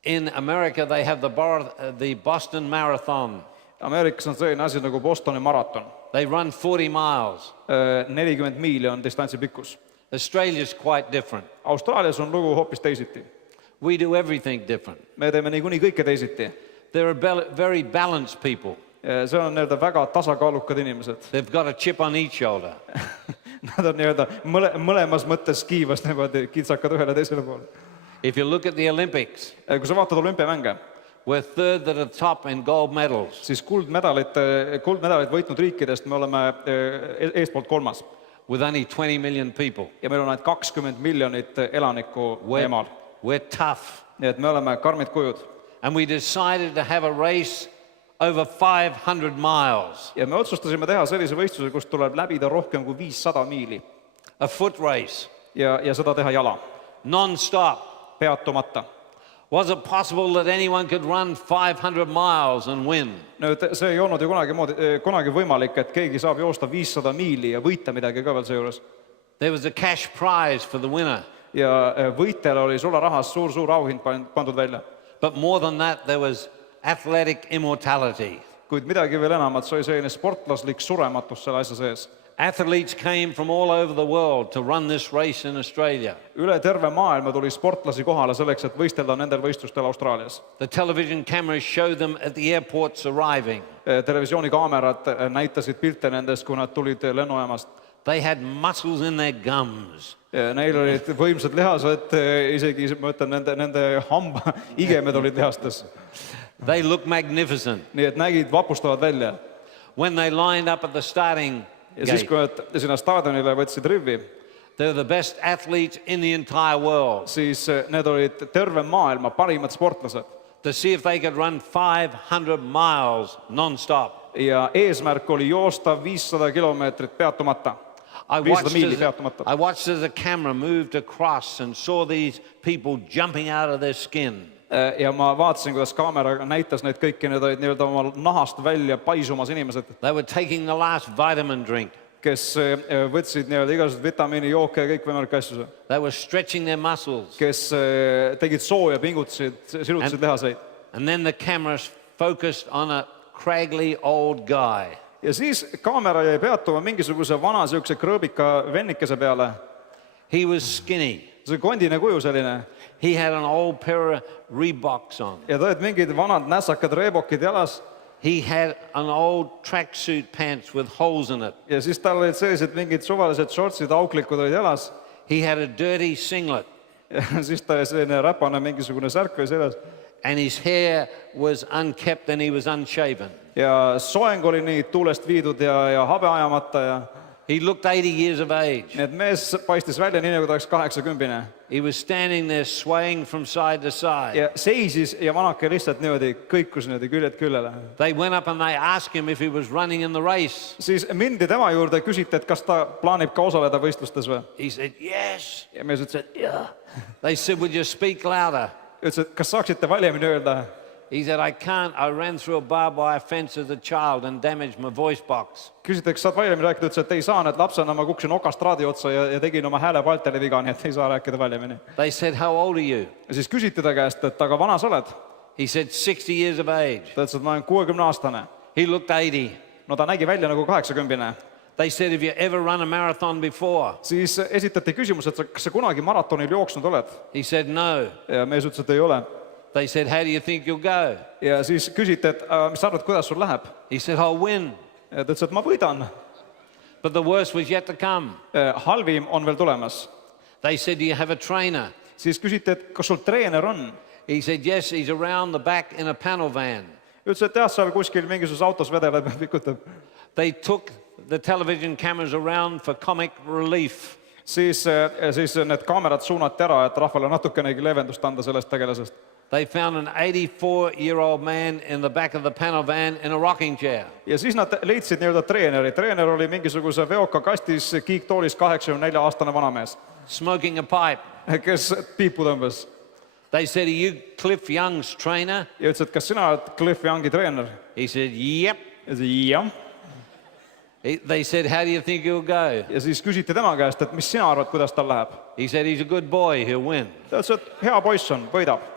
In America, they have the Boston Marathon. Ameerikas on selline asi nagu Bostoni maraton. They run 40 miles. 40 miili on distantsi pikkus. Australia's quite different. Austraalias on lugu hoopis teisiti. We do everything different. Me teeme niikuinii kõike teisiti. They're very balanced people. See on nii-öelda väga tasakaalukad inimesed. They've got a chip on each shoulder. Nad on nii-öelda mõlemas mõttes kiivas niimoodi kitsakad ühele teisele poole. If you look at the Olympics, Kui sa vaatad olümpiamänge, we're third at the top in gold medals. siis kuldmedalit võitnud riikidest me oleme eespoolt 3. With only 20 million people. Ja meil on ainult 20 miljonit elanikku eemal. We're tough. Nii et me oleme karmid kujud. And we decided to have a race over 500 miles. Ja me otsustasime teha sellise võistluse, kus tuleb läbida rohkem kui 500 miili. A foot race. Ja seda teha jala. Non-stop. Peatumata. Was it possible that anyone could run 500 miles and win? Nüüd, see ei olnud ju kunagi võimalik, et keegi saab joosta 500 miili ja võita midagi ka veel seejuures. There was a cash prize for the winner. Ja võitjale oli sularahas suur auhind pandud välja. But more than that, there was athletic immortality. Kuid midagi veel enamat, see oli selline sportlaslik surematus selle asja sees. Athletes came from all over the world to run this race in Australia. Üle terve maailma tuli sportlasi kohale selleks, et võistelda nendel võistlustel Austraalias. The television cameras showed them at the airports arriving. Televisioonikaamerad näitasid pilte nendest, kui nad tulid lennujaamast. They had muscles in their gums. Neil olid võimsad lihased, isegi ma ütlen, nende igemed olid lihastes. They looked magnificent. Nii et nägid vapustavad välja. When they lined up at the starting ja siis, kui nad sinna staadionile võtsid rivvi, They're the best athletes in the entire world. siis need olid terve maailma parimad sportlased. To see if they could run 500 miles non-stop. Ja eesmärk oli joosta 500 kilomeetrit peatumata. 500 miili peatumata. I watched as the camera moved across and saw these people jumping out of their skin. Ja ma vaatasin, kuidas kaamera näitas neid kõiki, need olid nii-öelda oma nahast välja paisumas inimesed, They were taking the last vitamin drink. kes võtsid nii-öelda igasuguseid vitamiinijooke ja kõikvõimalikke asju, They were stretching their muscles. kes tegid sooja, pingutasid, sirutasid lihaseid. And then the camera focused on a craggly old guy. Ja siis kaamera jäi peatuma mingisuguse vana siukse krõõbika vennikese peale. He was skinny. See kondine kuju selline. He had an old pair of Reeboks on. Ja ta olid mingid vanad nässakad reebokid jalas. He had an old tracksuit pants with holes in it. Ja siis tal olid sellised mingid suvalised shortsid, auklikud olid jalas. He had a dirty singlet. Ja siis ta oli selline räpane mingisugune särk või seljas. And his hair was unkept and he was unshaven. Ja soeng oli nii tuulest viidud ja habe ajamata ja He looked 80 years of age. nii et mees paistis välja nii, nagu ta oleks 80. He was standing there swaying from side to side. Ja seisis ja vanake lihtsalt niimoodi kõikus niimoodi küljed küljele. They went up and they asked him if he was running in the race. Siis mindi tema juurde ja küsiti, et kas ta plaanib ka osaleda võistlustes või? He said, yes. Ja mees ütles, et jah. They said, would you speak louder? Ütles, et kas saaksite valjemini öelda? He said, I can't. I ran through a barbed wire fence as a child and damaged my voice box. Küsiti, kas saad valjemini rääkida? Ütles, et ei saa, et lapsena ma kukkusin okast raadi otsa ja tegin oma hääle paltele viga, nii et ei saa rääkida valjemini. They said, how old are you? Ja siis küsiti ta käest, et aga vana sa oled? He said, 60 years of age. Ta ütles, et ma olen 60-aastane. He looked 80. No ta nägi välja nagu 80. They said, have you ever run a marathon before? Siis esitati küsimus, et kas sa kunagi maratonil jooksnud oled? He said, no. Ja mees ütles, et ei ole. They said, how do you think you'll go? Ja siis küsiti, et mis sa arvad, kuidas sul läheb? He said, I'll win. Ja ta ütles, et ma võidan. But the worst was yet to come. Halvim on veel tulemas. They said, do you have a trainer? Siis küsiti, et kas sul treener on? He said, yes, he's around the back in a panel van. Ütles, et jah, seal kuskil mingisuguses autos vedeleb ja pikutab. They took the television cameras around for comic relief. Siis need kaamerad suunati ära, et rahvale natukenegi leevendust anda sellest tegelasest. They found an 84-year-old man in the back of the panel van in a rocking chair. Ja siis nad leidsid nii-öelda treeneri. Treener oli mingisuguse veoka kastis kiiktoolis 84-aastane vanamees, Smoking a pipe. kes piipu tõmbas. They said, are you Cliff Young's trainer? Ja ütles, et kas sina oled Cliff Youngi treener? He said, yep. Ja siis jah. They said, how do you think he'll go? Ja siis küsiti tema käest, et mis sina arvad, kuidas tal läheb? He said, he's a good boy, he'll win. Ta ütles, et hea poiss on, võidab.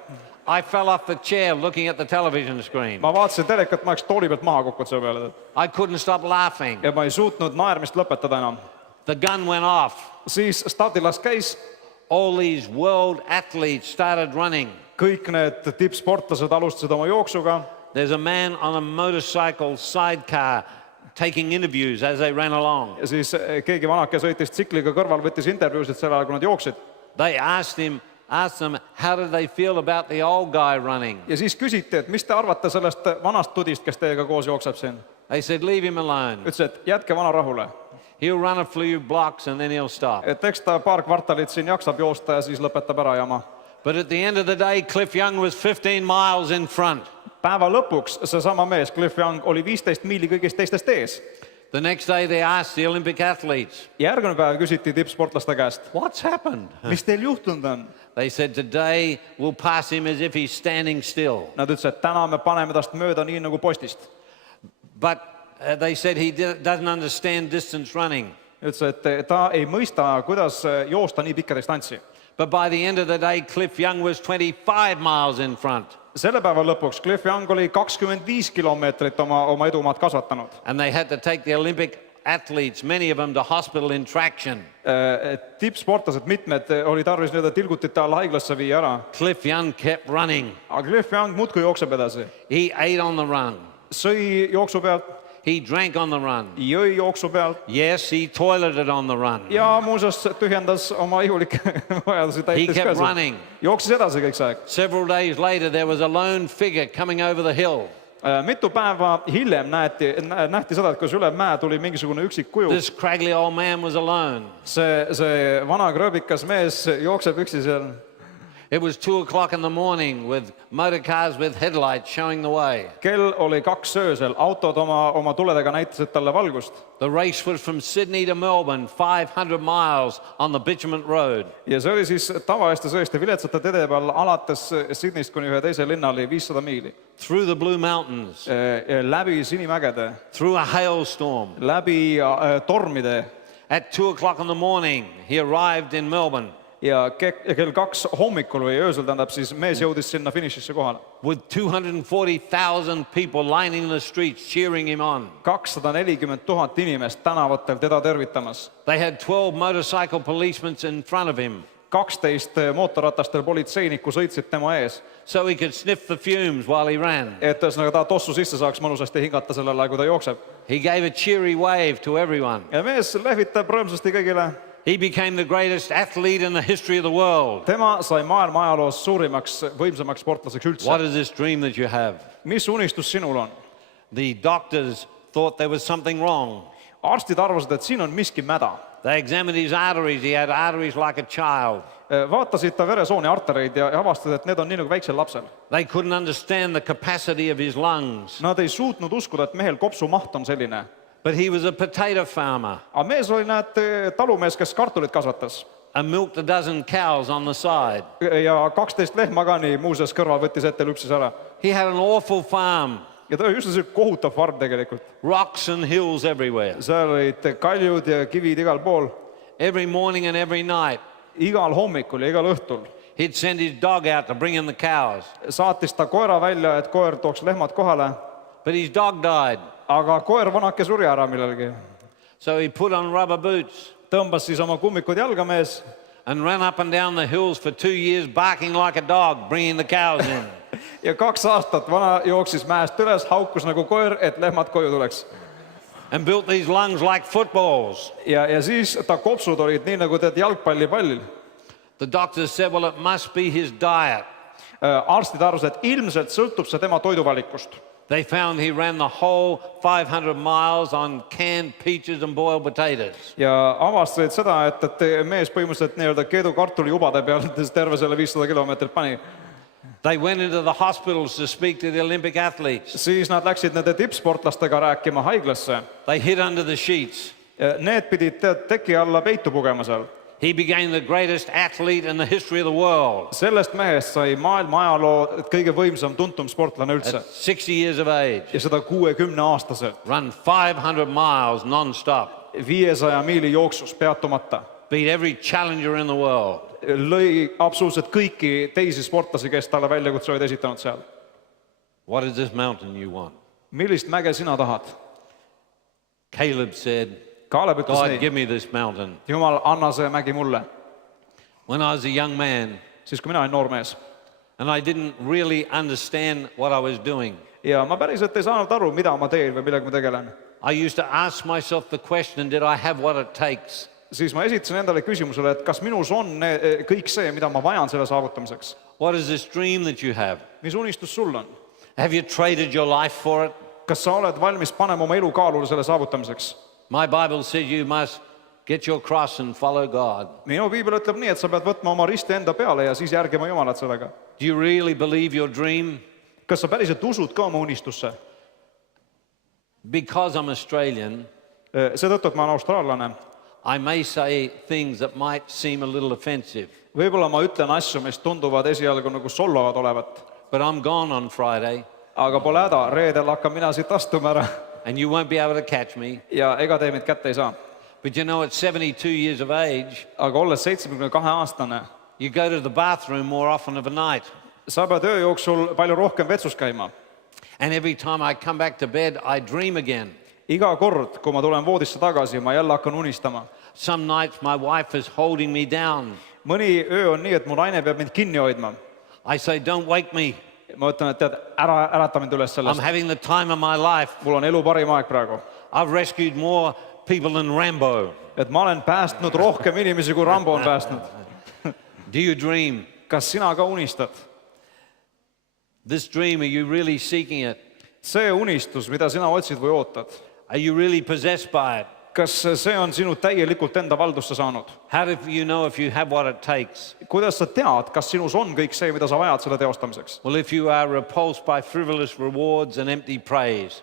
I fell off the chair looking at the television screen. Ma vaatasin telekat, ma oleks tooli pealt maha kukkunud selle peale. I couldn't stop laughing. Ja ma ei suutnud naermist lõpetada enam. The gun went off. Siis stardilas käis. All these world athletes started running. Kõik need tippsportlased alustasid oma jooksuga. There's a man on a motorcycle sidecar taking interviews as they ran along. Ja siis keegi vanake sõitis tsikliga kõrval, võttis intervjuusid selle ajal, kui nad jooksid. They asked them, how did they feel about the old guy running? Ja siis küsiti, et mis te arvate sellest vanast tudist, kes teiega koos jookseb siin? They said, leave him alone. Ütles, et jätke vana rahule. He'll run a few blocks and then he'll stop. Et eks ta paar kvartalit siin jaksab joosta ja siis lõpetab ära jama. But at the end of the day, Cliff Young was 15 miles in front. Päeva lõpuks seesama mees, Cliff Young, oli 15 miili kõigist teistest ees. The next day they asked the Olympic athletes. Järgmine päev küsiti tippsportlaste käest. What's happened? Mis teil juhtunud on? They said, today we'll pass him as if he's standing still. Nad ütles, et täna me paneme tast mööda nii nagu postist. But they said he doesn't understand distance running. Ütles, et ta ei mõista, kuidas joosta nii pikka distantsi. But by the end of the day, Cliff Young was 25 miles in front. Selle päeva lõpuks Cliff Young oli 25 kilomeetrit oma edumaad kasvatanud. And they had to take the Olympic athletes, many of them, to hospital in traction. Tippsportlased, mitmed, oli tarvis nii-öelda tilgutite all haiglasse viia ära. Cliff Young kept running. Aga Cliff Young muudkui jookseb edasi. He ate on the run. Sõi jooksu pealt. He drank on the run. Jõi jooksu pealt. Yes, he toileted on the run. Ja muuseas tühjendas oma ihulikke vajadusi He täitis kept ka. running. Jooksis edasi kõik see aeg. Several days later, there was a lone figure coming over the hill. Mitu päeva hiljem nähti seda, et kus üle mäe tuli mingisugune üksik kuju. This craggy old man was alone. See vana krõbikas mees jookseb üksi seal. It was 2 o'clock in the morning with motor cars with headlights showing the way. Kell oli 2 öösel, autod oma tuledega näitasid talle valgust. The race was from Sydney to Melbourne, 500 miles on the bitumen road. Ja see oli siis tavaliste sõeste viletsate tede peal alates Sydneyst kuni ühe teise linnali 500 miili. Through the Blue Mountains. Läbi Sinimägede. Through a hailstorm. Läbi tormide. At 2 o'clock in the morning, he arrived in Melbourne. Ja kell 2 hommikul või öösel tähendab siis mees jõudis sinna finišisse kohale. With 240,000 people lining the streets cheering him on. 240,000 inimest tänavatel teda tervitamas. They had 12 motorcycle policemen in front of him. 12 mootorratastel politseinikku sõitsid tema ees. So he could sniff the fumes while he ran. Et ühesõnaga ta tossu sisse saaks mõnusasti hingata sellel ajal, kui ta jookseb. He gave a cheery wave to everyone. Ja mees lehvitab rõõmsasti kõigile. He became the greatest athlete in the history of the world. Tema sai maailma ajaloos suurimaks, võimsamaks sportlaseks üldse. What is this dream that you have? Mis unistus sinul on? The doctors thought there was something wrong. Arstid arvasid, et siin on miski mäda. They examined his arteries. He had arteries like a child. Vaatasid ta veresooni artereid ja avastasid, et need on nii nagu väiksel lapsel. They couldn't understand the capacity of his lungs. Nad ei suutnud uskuda, et mehel kopsu maht on selline. But he was a potato farmer. Aga mees oli, talumees, kes kartulit kasvatas. And milked a dozen cows on the side. Ja 12 lehma ka nii muuseas kõrval võttis ette lüpsis ära. He had an awful farm. Ja ta oli just see kohutav farm tegelikult. Rocks and hills everywhere. Seal olid kaljud ja kivid igal pool. Every morning and every night. Igal hommikul ja igal õhtul. He'd send his dog out to bring in the cows. Saatis ta koera välja, et koer tooks lehmad kohale. But his dog died. Aga koer vanake suri ära millelgi. So he put on rubber boots. Tõmbas siis oma kummikud jalga mees. And ran up and down the hills for 2 years barking like a dog, bringing the cows in. Ja 2 aastat vana jooksis mäest üles, haukus nagu koer, et lehmad koju tuleks. And built these lungs like footballs. Ja siis ta kopsud olid nii nagu tead jalgpallipallil. The doctors said, well, it must be his diet. Arstid arvasid, et ilmselt sõltub see tema toiduvalikust. They found he ran the whole 500 miles on canned peaches and boiled potatoes. Ja avastasid seda, et mees põhimõtteliselt nii-öelda keedukartuli jubade peal terve selle 500 kilomeetrit pani. They went into the hospitals to speak to the Olympic athletes. Siis nad läksid nende tippsportlastega rääkima haiglasse. They hid under the sheets. Need pidid teki alla peitu pugema seal. He became the greatest athlete in the history of the world. Sellest mehest sai maailma ajaloo kõige võimsam tuntum sportlane üldse. At 60 years of age. Ja seda 60-aastaselt. Run 500 miles non-stop. 500 miili jooksus peatumata. Beat every challenger in the world. Lõi absoluutselt kõiki teisi sportlasi, kes talle väljakutse olid esitanud seal. What is this mountain you want? Millist mäge sina tahad? Caleb said, Kaaleb ütles God, nii, give me this mountain. Jumal, anna see mägi mulle. When I was a young man, Siis kui mina olin noor mees. and I didn't really understand what I was doing, Ja ma päriselt ei saanud aru, mida ma teen või millega ma tegelen. I used to ask myself the question, did I have what it takes? Siis ma esitasin endale küsimusele, et kas minus on kõik see, mida ma vajan selle saavutamiseks. What is this dream that you have? Mis unistus sul on? Have you traded your life for it? Kas sa oled valmis panema oma elu kaalule selle saavutamiseks? My Bible says you must get your cross and follow God. Minu piibel ütleb nii, et sa pead võtma oma risti enda peale ja siis järgima Jumalat sellega. Do you really believe your dream? Kas sa päriselt usud ka oma unistusse? Because I'm Australian, Seetõttu, et ma olen austraallane. I may say things that might seem a little offensive, Võib-olla ma ütlen asju, mis tunduvad esialgu nagu solvavad olevat. but I'm gone on Friday, Aga pole häda, reedel hakkan mina siit astuma ära and you won't be able to catch me. ja ega te mind kätte ei saa. But you know, at 72 years of age, Aga olles 72-aastane, you go to the bathroom more often of a night. sa pead öö jooksul palju rohkem vetsus käima. And every time I come back to bed, I dream again. Iga kord, kui ma tulen voodisse tagasi, ma jälle hakkan unistama. Some nights my wife is holding me down. Mõni öö on nii, et mu naine peab mind kinni hoidma. I say, don't wake me. Ma ütlen, et tead, ära ärata mind üles I'm sellest. having the time of my life. Mul on elu parim aeg praegu. I've rescued more people than Rambo. Et ma olen päästnud rohkem inimesi, kui Rambo on päästnud. Do you dream? Kas sina ka unistad? This dream, are you really seeking it? see unistus, mida sina otsid või ootad, Are you really possessed by it? kas see on sinu täielikult enda valdusse saanud? How do you know if you have what it takes? Kuidas sa tead, kas sinus on kõik see, mida sa vajad selle teostamiseks? Well, if you are repulsed by frivolous rewards and empty praise,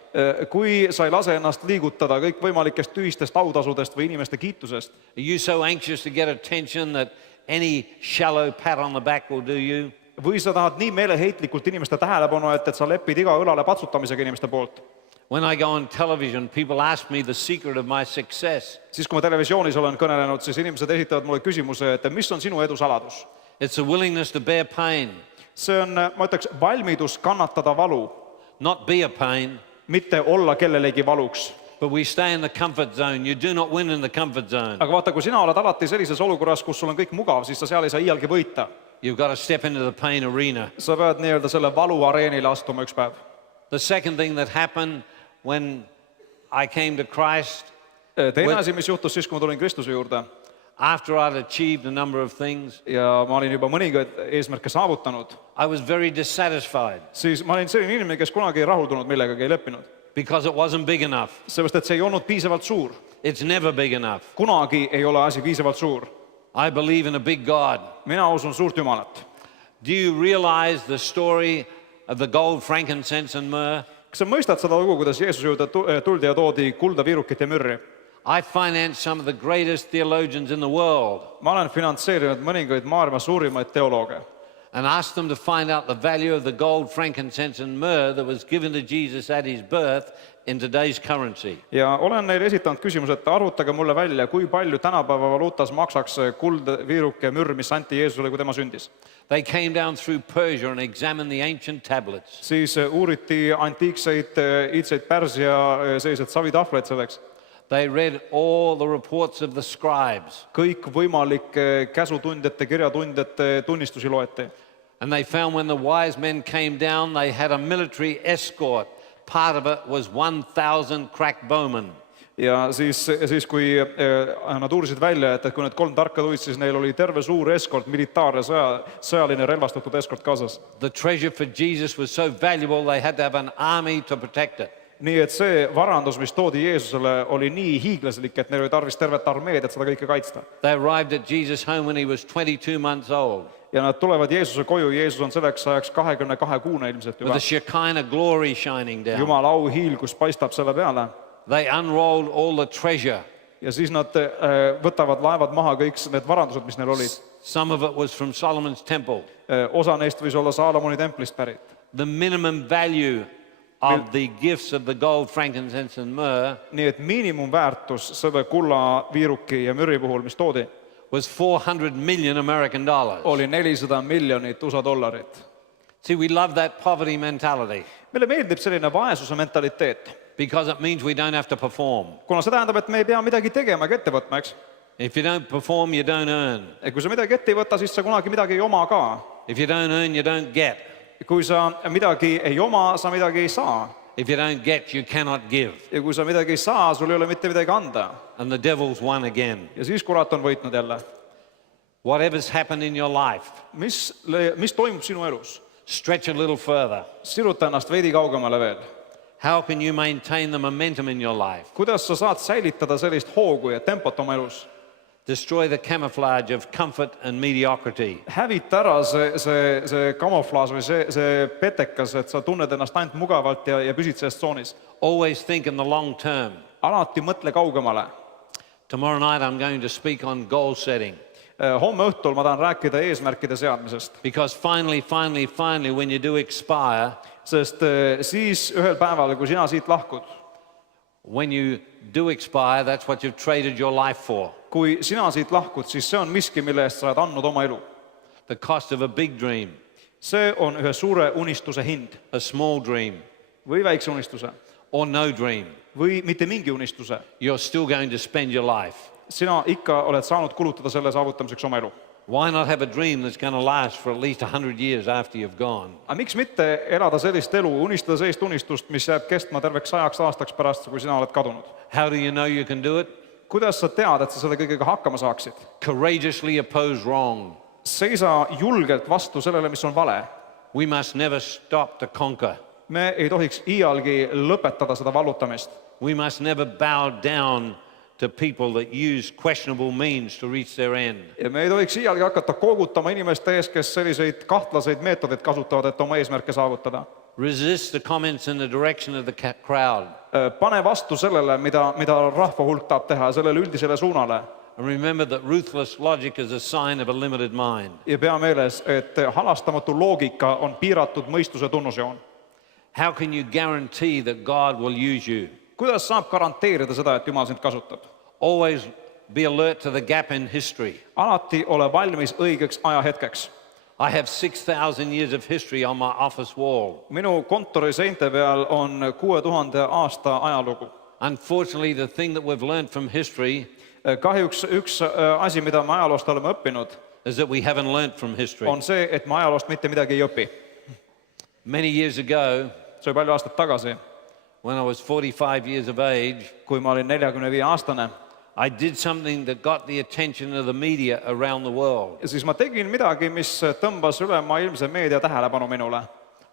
Kui sa ei lase ennast liigutada kõikvõimalikest tühistest autasudest või inimeste kiitusest, are you so anxious to get attention that any shallow pat on the back will do you? või sa tahad nii meeleheitlikult inimeste tähelepanu, et sa lepid iga õlale patsutamisega inimeste poolt? When I go on television, people ask me the secret of my success. Siis kui ma televisioonis olen kõnelenud, siis inimesed esitavad mulle küsimuse, et mis on sinu edu saladus? It's a willingness to bear pain, See on, ma ütleks, valmidus kannatada valu, not be a pain, mitte olla kellelegi valuks. but we stay in the comfort zone. You do not win in the comfort zone. Aga vaata, kui sina oled alati sellises olukorras, kus sul on kõik mugav, siis sa seal ei saa iialgi võita. You've got to step into the pain arena. Sa pead nii-öelda selle valuareenile astuma üks päev. The second thing that happened when I came to Christ, Teine asi, mis juhtus siis, kui ma tulin Kristuse juurde after I'd achieved a number of things, ja ma olin juba mõningaid eesmärke saavutanud, I was very dissatisfied siis ma olin selline inimene, kes kunagi ei rahuldunud millegagi, ei leppinud. because it wasn't big enough. Seepärast, et see ei olnud piisavalt suur. It's never big enough. Kunagi ei ole asi piisavalt suur. I believe in a big God. Mina usun suurt Jumalat. Do you realize the story of the gold, frankincense and myrrh? Kas sa mõistad seda lugu, kuidas Jeesuse juurde tuldi ja toodi kulda, viirukit ja mürri? I financed some of the greatest theologians in the world Ma olen finantseerinud mõningaid maailma suurimaid teolooge and asked them to find out the value of the gold, frankincense and myrrh that was given to Jesus at his birth in today's currency. ja olen neile esitanud küsimuse, et arvutage mulle välja, kui palju tänapäeva valuutas maksaks kuld, viiruk ja mürr, mis anti Jeesusele, kui tema sündis. They came down through Persia and examined the ancient tablets. Siis uuriti antiikseid, iidseid Pärsia sellised savitahvleid selleks. They read all the reports of the scribes Kõik võimalike käsutundjate, kirjatundjate tunnistusi loeti. and they found when the wise men came down, they had a military escort. Part of it was 1,000 crack bowmen. Ja siis kui nad uurisid välja, et kui need 3 tarka tulid, siis neil oli terve suur eskort, militaar ja sõjaline relvastatud eskort kaasas. The treasure for Jesus was so valuable, they had to have an army to protect it. Nii et see varandus, mis toodi Jeesusele, oli nii hiiglaslik, et neil oli tarvis tervet armeed, et seda kõike kaitsta. They arrived at Jesus' home when he was 22 months old Ja nad tulevad Jeesuse koju, Jeesus on selleks ajaks 22-kuune ilmselt with juba. the Shekinah glory shining down. Jumala auhiilgus paistab selle peale. They unrolled all the treasure. Ja siis nad võtavad laevad maha kõik need varandused, mis neil olid. Some of it was from Solomon's temple. Osa neist võis olla Saalomoni templist pärit. The minimum value of the gifts of the gold, frankincense and myrrh Nii et miinimumväärtus selle kulla, viiruki ja mürri puhul, mis toodi, was 400 million American dollars. oli 400 miljonit USA dollarit. See, we love that poverty mentality Meile meeldib selline vaesuse mentaliteet, because it means we don't have to perform. kuna see tähendab, et me ei pea midagi tegema ega ette võtma, eks? If you don't perform, you don't earn. Kui sa midagi ette ei võta, siis sa kunagi midagi ei oma ka. If you don't earn, you don't get. Kui sa midagi ei oma, sa midagi ei saa. If you don't get, you cannot give. Ja kui sa midagi ei saa, sul ei ole mitte midagi anda. And the devil's won again. Ja siis kurat on võitnud jälle. Whatever's happened in your life, Mis toimub sinu elus? stretch a little further. Siruta ennast veidi kaugemale veel. How can you maintain the momentum in your life? Kuidas sa saad säilitada sellist hoogu ja tempot oma elus? Destroy the camouflage of comfort and mediocrity. Hävita ära see kamuflaaž või see petekas, et sa tunned ennast ainult mugavalt ja püsid selles tsoonis. Always think in the long term. Alati mõtle kaugemale. Tomorrow night I'm going to speak on goal setting. Homme õhtul ma tahan rääkida eesmärkide seadmisest. Because finally, when you do expire, Sest siis ühel päeval, kui sina siit lahkud, when you do expire, that's what you've traded your life for. kui sina siit lahkud, siis see on miski, mille eest sa oled andnud oma elu. The cost of a big dream, See on ühe suure unistuse hind a small dream, või väikse unistuse or no dream. või mitte mingi unistuse. You're still going to spend your life. Sina ikka oled saanud kulutada selle saavutamiseks oma elu. Why not have a dream that's going to last for at least 100 years after you've gone? Aga miks mitte elada sellist elu, unistada sellist unistust, mis jääb kestma terveks 100 aastaks pärast, kui sina oled kadunud? How do you know you can do it? Kuidas sa tead, et sa selle kõigega hakkama saaksid? Courageously oppose wrong. Seisa julgelt vastu sellele, mis on vale. We must never stop to conquer. Me ei tohiks iialgi lõpetada seda vallutamist. We must never bow down to people that use questionable means to reach their end. Ja me ei tohiks iialgi hakata koogutama inimeste ees, kes selliseid kahtlaseid meetodeid kasutavad, et oma eesmärke saavutada. Resist the comments in the direction of the crowd. Pane vastu sellele, mida rahva hulk tahab teha, sellele üldisele suunale. And remember that ruthless logic is a sign of a limited mind. Ja pea meeles, et halastamatu loogika on piiratud mõistuse tunnusjoon. How can you guarantee that God will use you? Kuidas saab garanteerida seda, et Jumal sind kasutab? Always be alert to the gap in history. Alati ole valmis õigeks ajahetkeks. I have 6,000 years of history on my office wall. Minu kontori seinte peal on 6000 aasta ajalugu. Unfortunately, the thing that we've learned from history Kahjuks üks asi, mida me ajaloost oleme õppinud, is that we haven't learned from history. on see, et me ajaloost mitte midagi ei õpi. Many years ago, See oli palju aastat tagasi, when I was 45 years of age, kui ma olin 45-aastane, I did something that got the attention of the media around the world. ja siis ma tegin midagi, mis tõmbas ülemaailmse meedia tähelepanu minule.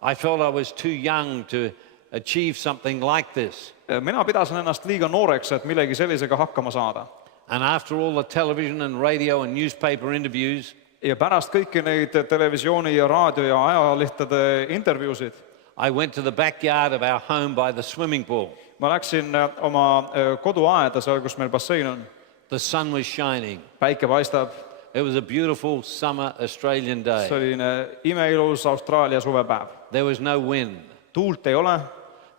I felt I was too young to achieve something like this. Mina pidasin ennast liiga nooreks, et millegi sellisega hakkama saada. And after all the television and radio and newspaper interviews, Ja pärast kõiki neid televisiooni ja raadio ja ajalehtede intervjuusid, I went to the backyard of our home by the swimming pool. ma läksin oma koduaeda, seal, kus meil bassein on. The sun was shining. Päike paistab, It was a beautiful summer Australian day. selline imeilus Austraalia suvepäev. There was no wind. Tuult ei ole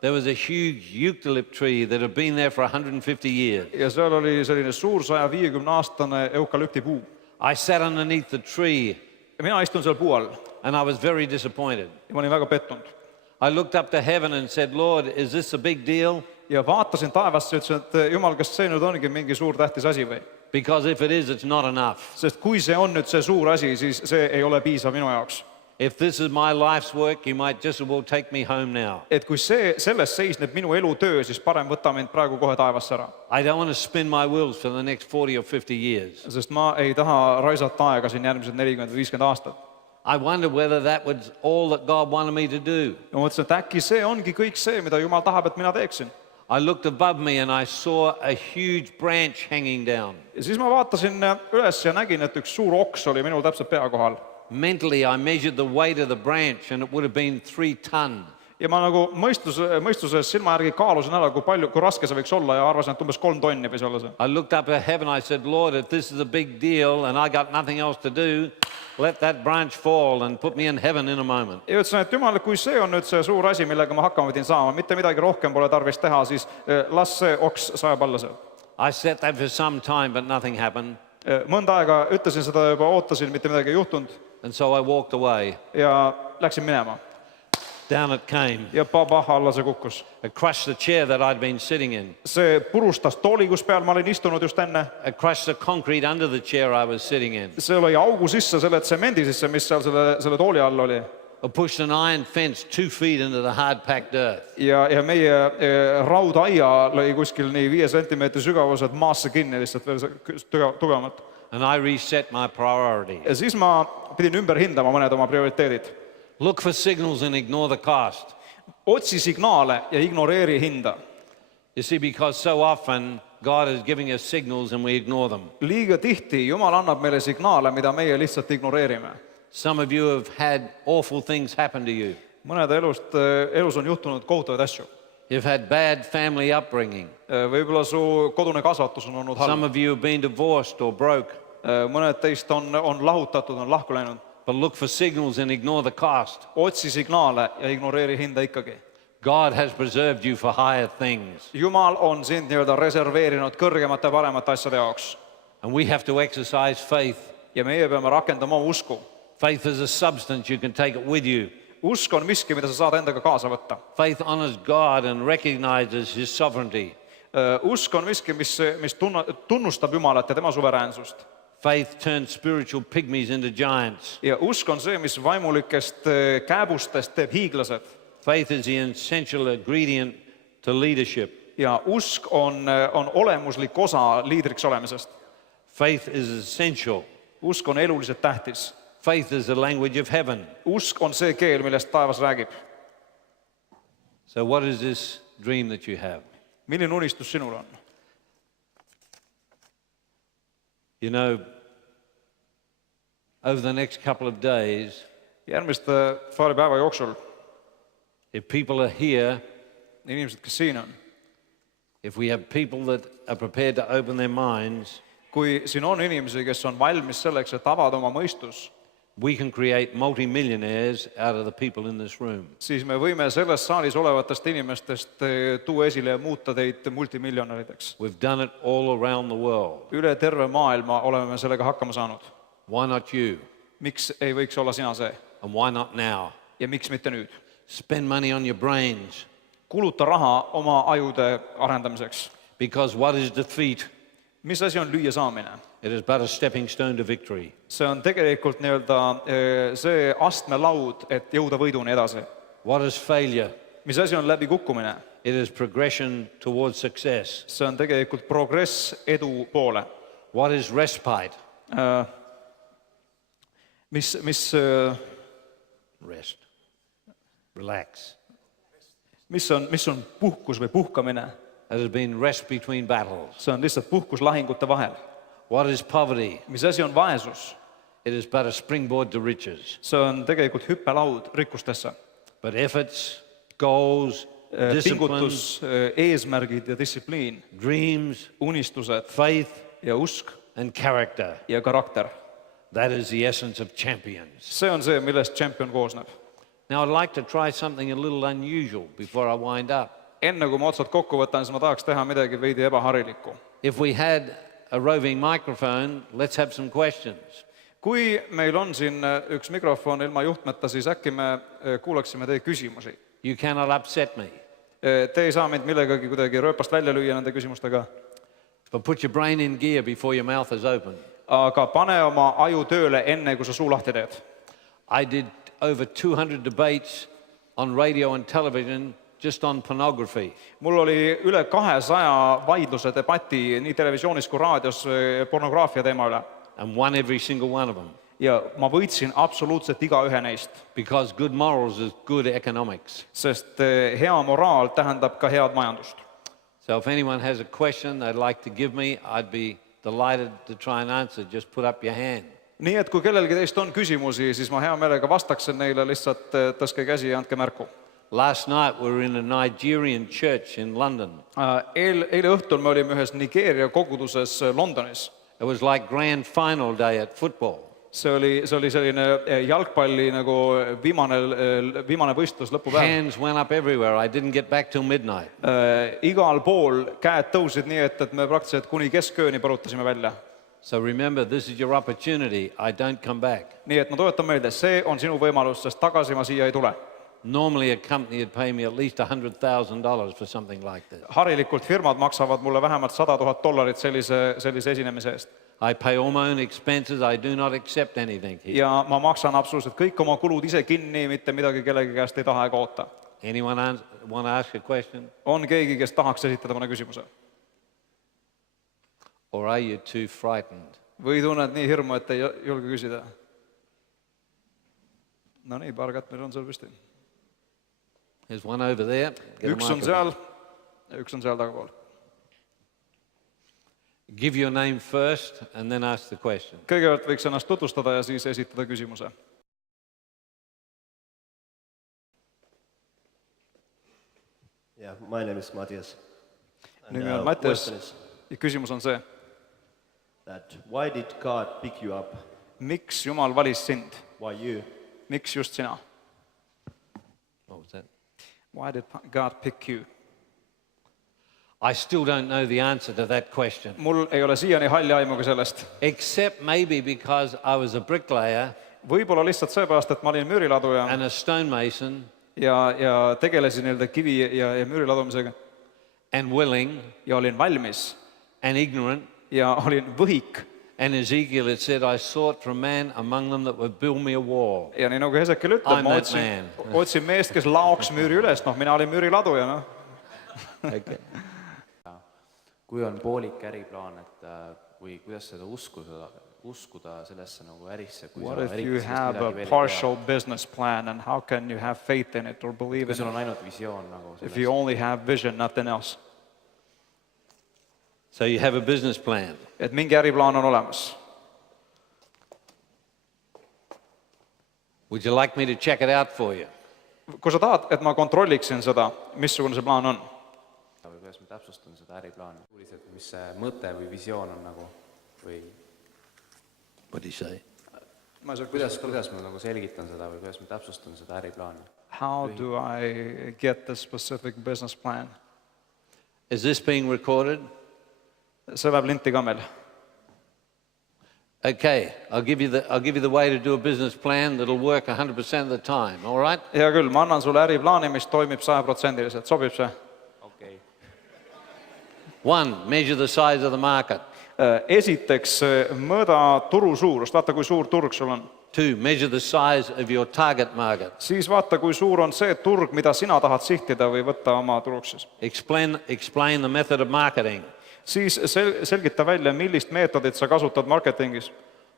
There was a huge eucalypt tree that had been there for 150 years. ja seal oli selline suur 150-aastane eukalüptipuu. I sat underneath the tree Ja mina istun seal puu all and I was very disappointed. ja ma olin väga pettunud. I looked up to heaven and said, Lord, is this a big deal? Ja vaatasin taevasse ja ütlesin, et Jumal, kas see nüüd ongi mingi suur tähtis asi või? Because if it is, it's not enough. Sest kui see on nüüd see suur asi, siis see ei ole piisav minu jaoks. If this is my life's work, you might just as well take me home now. Et kui selles seisneb minu elutöö, siis parem võta mind praegu kohe taevasse ära. I don't want to spin my wheels for the next 40 or 50 years. Sest ma ei taha raisata aega siin järgmised 40 või 50 aastat. I wondered whether that was all that God wanted me to do. Ja mõtlesin, et äkki see ongi kõik see, mida Jumal tahab, et mina teeksin. I looked above me and I saw a huge branch hanging down. Ja siis ma vaatasin üles ja nägin, et üks suur oks oli minul täpselt pea kohal. Mentally, I measured the weight of the branch and it would have been 3 tons. Ja ma nagu mõistuses silma järgi kaalusin ära, kui raske see võiks olla ja arvasin, et umbes 3 tonni võis olla see. I looked up at heaven, I said, Lord, if this is a big deal and I got nothing else to do, let that branch fall and put me in heaven in a moment. Ja ütlesin, et Jumal, kui see on nüüd see suur asi, millega ma hakkama pidin saama, mitte midagi rohkem pole tarvis teha, siis las see oks sajab alla seal. I sat there for some time, but nothing happened. Mõnda aega ütlesin seda juba, ootasin, mitte midagi ei juhtunud And so I walked away. ja läksin minema. Down it came. Ja alla see kukkus. It crushed the chair that I'd been sitting in. See purustas tooli, kus peal ma olin istunud just enne. It crushed the concrete under the chair I was sitting in. See lõi augu sisse selle tsemendi sisse, mis seal selle tooli all oli. It pushed an iron fence 2 feet into the hard-packed earth. Ja meie raudaia lõi kuskil nii 5 sentimeetri sügavused maasse kinni lihtsalt veel tugevamalt. And I reset my priorities. Ja siis ma pidin ümber hindama mõned oma prioriteedid. Look for signals and ignore the cost. Otsi signaale ja ignoreeri hinda. You see, because so often God is giving us signals and we ignore them. Liiga tihti Jumal annab meile signaale, mida meie lihtsalt ignoreerime. Some of you have had awful things happen to you. Mõnede elus on juhtunud kohutavaid asju. You've had bad family upbringing. Võib-olla su kodune kasvatus on olnud Some halb. of you have been divorced or broke. Mõned teist on lahutatud, on lahku läinud. But look for signals and ignore the cost. Otsi signaale ja ignoreeri hinda ikkagi. God has preserved you for higher things. Jumal on sind nii-öelda reserveerinud kõrgemate ja paremate asjade jaoks. And we have to exercise faith. Ja meie peame rakendama usku. Faith is a substance, you can take it with you. Usk on miski, mida sa saad endaga kaasa võtta. Faith honors God and recognizes his sovereignty. Usk on miski, mis tunnustab Jumalat ja tema suveräänsust. Faith turns spiritual pygmies into giants. Ja usk on see, mis vaimulikest kääbustest teeb hiiglased. Faith is the essential ingredient to leadership. Ja usk on olemuslik osa liidriks olemisest. Faith is essential. Usk on eluliselt tähtis. Faith is the language of heaven. Usk on see keel, millest taevas räägib. So what is this dream that you have? Milline unistus sinul on? You know, over the next couple of days, Järgmiste paari päeva jooksul if people are here, inimesed, kes siin on, if we have people that are prepared to open their minds, kui siin on inimesi, kes on valmis selleks, et avada oma mõistus, we can create multimillionaires out of the people in this room. siis me võime selles saalis olevatest inimestest tuua esile ja muuta teid multimiljonärideks. We've done it all around the world. Üle terve maailma oleme me sellega hakkama saanud. Why not you? Miks ei võiks olla sina see? And why not now? Ja miks mitte nüüd? Spend money on your brains. Kuluta raha oma ajude arendamiseks. Because what is defeat? Mis asi on lüüa saamine? It is but a stepping stone to victory. See on tegelikult see astmelaud, et jõuda võiduni edasi. What is failure? Mis asi on läbi kukkumine? It is progression towards success. See on tegelikult progress edu poole. What is respite? Rest. Relax. Mis on puhkus või puhkamine? It has been rest between battles. See on lihtsalt puhkus lahingute vahel. What is poverty? Mis asi on vaesus? It is but a springboard to riches. See on tegelikult hüppelaud rikkustesse. But efforts, goals, discipline, pingutus, eesmärgid ja distsipliin, dreams, unistused faith, ja usk and character. ja karakter. That is the essence of champions. See on see, millest champion koosneb. Now I'd like to try something a little unusual before I wind up. Enne kui ma otsad kokku võtan, siis ma tahaks teha midagi veidi ebaharilikku. If we had a roving microphone, let's have some questions. Kui meil on siin üks mikrofon ilma juhtmeta, siis äkki me kuulaksime teie küsimusi. You cannot upset me. Te ei saa mind millegagi kuidagi rööpast välja lüüa nende küsimustega. But put your brain in gear before your mouth is open. Aga pane oma aju tööle enne, kui sa suu lahti teed. I did over 200 debates on radio and television just on pornography. Mul oli üle 200 vaidluse debati nii televisioonis kui raadios pornograafia teema üle. And won every single one of them. Ja ma võitsin absoluutselt iga ühe neist. Because good morals is good economics. Sest hea moraal tähendab ka head majandust. So if anyone has a question they'd like to give me, I'd be delighted to try and answer. Just put up your hand. Nii et kui kellelgi teist on küsimusi, siis ma hea meelega vastaksin neile, lihtsalt tõstke käsi ja andke märku. Last night we were in a Nigerian church in London. Eile õhtul me olime ühes Nigeeria koguduses Londonis. It was like grand final day at football. See oli selline jalgpalli nagu viimane võistlus lõpupäev. Hands went up everywhere. I didn't get back till midnight. Igal pool käed tõusid nii, et me praktiliselt kuni keskööni põrutasime välja. So remember, this is your opportunity. I don't come back. Nii et ma tuletan meelde, see on sinu võimalus, sest tagasi ma siia ei tule. Normally a company would pay me at least $100,000 for something like this. Harilikult firmad maksavad mulle vähemalt $100,000 sellise esinemise eest. I pay all my own expenses. I do not accept anything here. Ja ma maksan absoluutselt kõik oma kulud ise kinni, mitte midagi kellegi käest ei taha ega oota. Anyone want to ask a question? On keegi, kes tahaks esitada mõne küsimuse? Or are you too frightened? Või tunned nii hirmu, et ei julge küsida? No nii, paar kätt meil on seal püsti. There's one over there. Üks on seal ja üks on seal tagapool. Give your name first and then ask the question. Kõigepealt võiks ennast tutvustada ja siis esitada küsimuse. Yeah, my name is Matthias. Nimi on Mattias ja küsimus on see. That why did God pick you up? Miks Jumal valis sind? Why you? Miks just sina? What was that? Why did God pick you? I still don't know the answer to that question. Mul ei ole siiani halli aimugi sellest. Except maybe because I was a bricklayer Võib-olla lihtsalt seepärast, et ma olin müüriladuja and a stonemason ja tegelesin kivi ja müüriladumisega and willing ja olin valmis and ignorant. ja olin võhik. And Ezekiel had said, I sought for a man among them that would build me a wall. Ja nii nagu Ezekiel ütleb, ma otsin meest, kes laoks müüri üles. Mina olin müüriladuja. Okay. Kui on poolik äriplaan, et või kuidas seda usku uskuda sellesse nagu ärisse, kui What sa if you eriti sellest have a midagi veel ei partial business plan and how can you have faith in it or believe kui in sul it on ainult visioon nagu if sellest. you only have vision, nothing else? So you have a business plan. Et mingi äriplaan on olemas. Would you like me to check it out for you? Kui sa tahad, et ma kontrolliksin seda, missugune see plaan on, Või kuidas ma täpsustan seda äriplaani? Kuuliselt, mis see mõte või visioon on nagu või What do you say? ma ei saa kuidas ma nagu selgitan seda või kuidas ma täpsustan seda äriplaani? how do I get the specific business plan? Is this being recorded? See läheb linti ka meil. Okay, I'll give you the way to do a business plan that'll work 100% of the time, all right? Hea küll, ma annan sulle äriplaani, mis toimib 100%. Sobib see? Okei. 1, measure the size of the market. Esiteks, mõõda turu suurust, vaata, kui suur turg sul on. 2, measure the size of your target market. Siis vaata, kui suur on see turg, mida sina tahad sihtida või võtta oma turuks siis. Explain the method of marketing. Siis selgita välja, millist meetodit sa kasutad marketingis.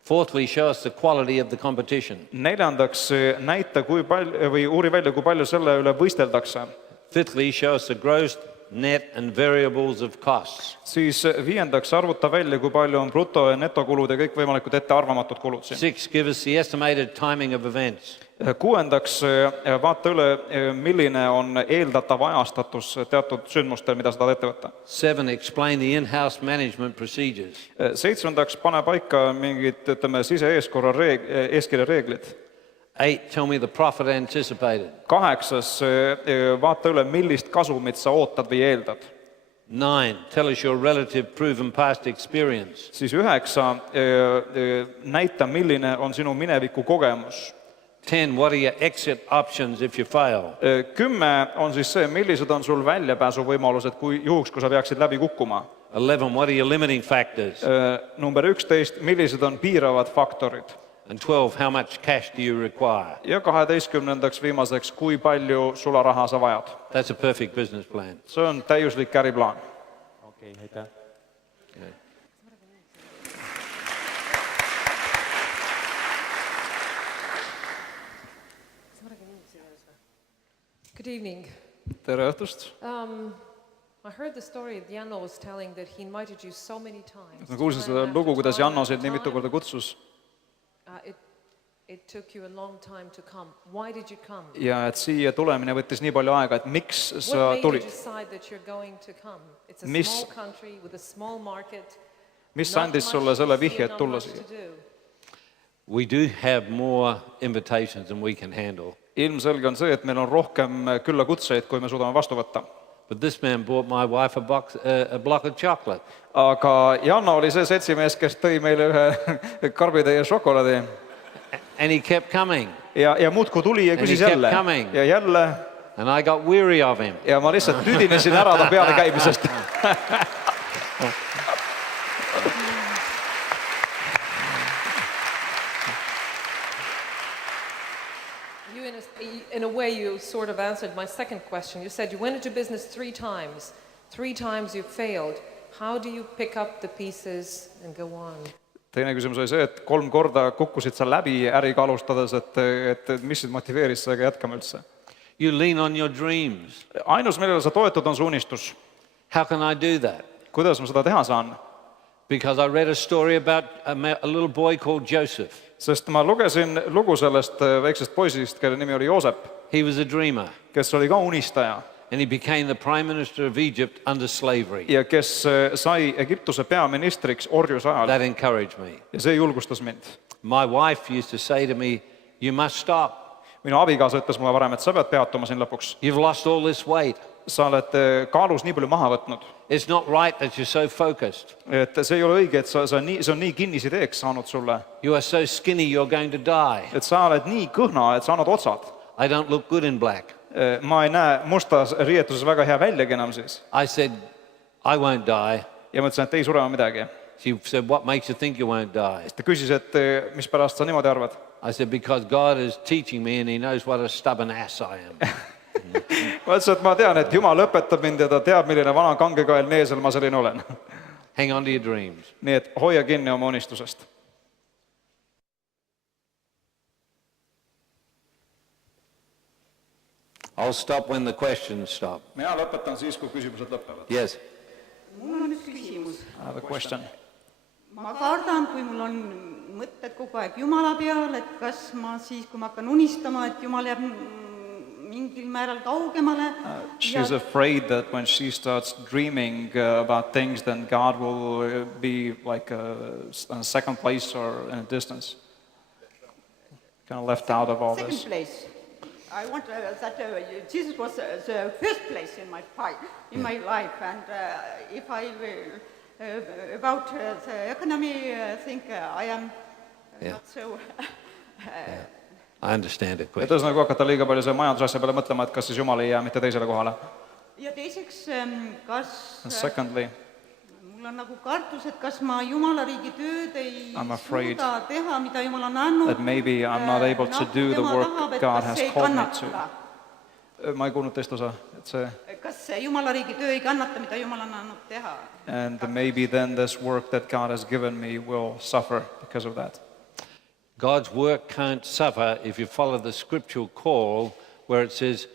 4, show us the quality of the competition. 4, näita, kui palju, või uuri välja, kui palju selle üle võisteldakse. 5, show us the gross, net and variables of costs. Siis 5, arvuta välja, kui palju on bruto- ja netokulud ja kõik võimalikud ettearvamatud kulud siin. 6, give us the estimated timing of events. 6, vaata üle, milline on eeldatav ajastatus teatud sündmustel, mida sa tahad ette võtta. 7, explain the in-house management procedures. 7, pane paika mingid, ütleme, sise-eeskirja reeglid. 8, tell me the profit anticipated. 8, vaata üle, millist kasumit sa ootad või eeldad. 9, tell us your relative proven past experience. Siis 9, näita, milline on sinu mineviku kogemus. 10, what are your exit options if you fail? 10 on siis see, millised on sul väljapääsuvõimalused, kui sa peaksid läbi kukkuma. 11, what are your limiting factors? Number 11, millised on piiravad faktorid. And 12, how much cash do you require? Ja 12, viimaseks, kui palju sularaha sa vajad. That's a perfect business plan. See on täiuslik äriplaan. Okei, aitäh. Good evening. Tere õhtust. I heard the story that Janno was telling that he invited you so many times. Ma kuulsin seda lugu, kuidas Janno sind nii mitu korda kutsus. It took you a long time to come. Why did you come? Ja et siia tulemine võttis nii palju aega, et miks sa What made you tulid? decide that you're going to come? It's a Mis- small country with a small market. Mis not andis much sulle selle to see, vihje, et not tulla much siia? to do. We do have more invitations than we can handle. Ilmselge on see, et meil on rohkem küllakutseid, kui me suudame vastu võtta. But this man bought my wife a block of chocolate. Aga Janno oli see seltsimees, kes tõi meile ühe karbitäie šokolaadi. And he kept coming. Ja muudku tuli ja And he küsis kept jälle. coming. Ja jälle. And I got weary of him. Ja ma lihtsalt tüdinesin ära ta peale käimisest. You, in a way, you sort of answered my second question. You said you went into business 3 times. 3 times you failed. How do you pick up the pieces and go on? Teine küsimus oli see, et 3 korda kukkusid sa läbi äriga alustades, et mis sind motiveeris sellega jätkama üldse? You lean on your dreams. Ainus, millele sa toetud, on su unistus. How can I do that? Kuidas ma seda teha saan? Because I read a story about a little boy called Joseph. Sest ma lugesin lugu sellest väiksest poisist, kelle nimi oli Joosep, He was a dreamer. kes oli ka unistaja And he became the prime minister of Egypt under slavery. ja kes sai Egiptuse peaministriks orjuse ajal. That encouraged me. Ja see julgustas mind. My wife used to say to me, you must stop. Minu abikaasa ütles mulle varem, et sa pead peatuma siin lõpuks. You've lost all this weight. Sa oled kaalus nii palju maha võtnud. It's not right that you're so focused. Et see ei ole õige, et see on nii kinnisideeks saanud sulle. You are so skinny, you're going to die. Et sa oled nii kõhna, et sa annad otsad. I don't look good in black. Ma ei näe mustas riietuses väga hea väljagi enam siis. I said, I won't die. Ja ma ütlesin, et ei surema midagi. She said, what makes you think you won't die? Ta küsis, et mis pärast sa niimoodi arvad? I said, because God is teaching me and he knows what a stubborn ass I am. Ma ütlesin, et ma tean, et Jumal õpetab mind ja ta teab, milline vana kangekael neesel ma selline olen. Hang on to your dreams. Nii et hoia kinni oma unistusest. I'll stop when the questions stop. mina lõpetan siis, kui küsimused lõpevad. Yes. Mul on üks küsimus. I have a question. Ma kardan, kui mul on mõtted kogu aeg Jumala peal, et kas ma siis, kui ma hakkan unistama, et Jumal jääb mingil määral kaugemale. She's afraid that when she starts dreaming about things, then God will be like in a second place or in a distance. Kind of left out of all Second this. place. I want that Jesus was the first place in my life, and if I about the economy think I am not so. I understand it Et question. ühesõnaga hakata liiga palju selle majandusasja peale mõtlema, et kas siis Jumal ei jää mitte teisele kohale. Ja teiseks, kas And secondly, mul on nagu kartus, et kas ma Jumala riigi tööd ei I'm afraid suuda teha, mida Jumal on andnud. that maybe I'm not able to do the work God has called me to. Ma ei kuulnud teist osa, et see. Kas see Jumala riigi töö ei kannata, mida Jumal on andnud teha? And maybe then this work that God has given me will suffer because of that. God's work can't suffer if you follow the scriptural call where it says,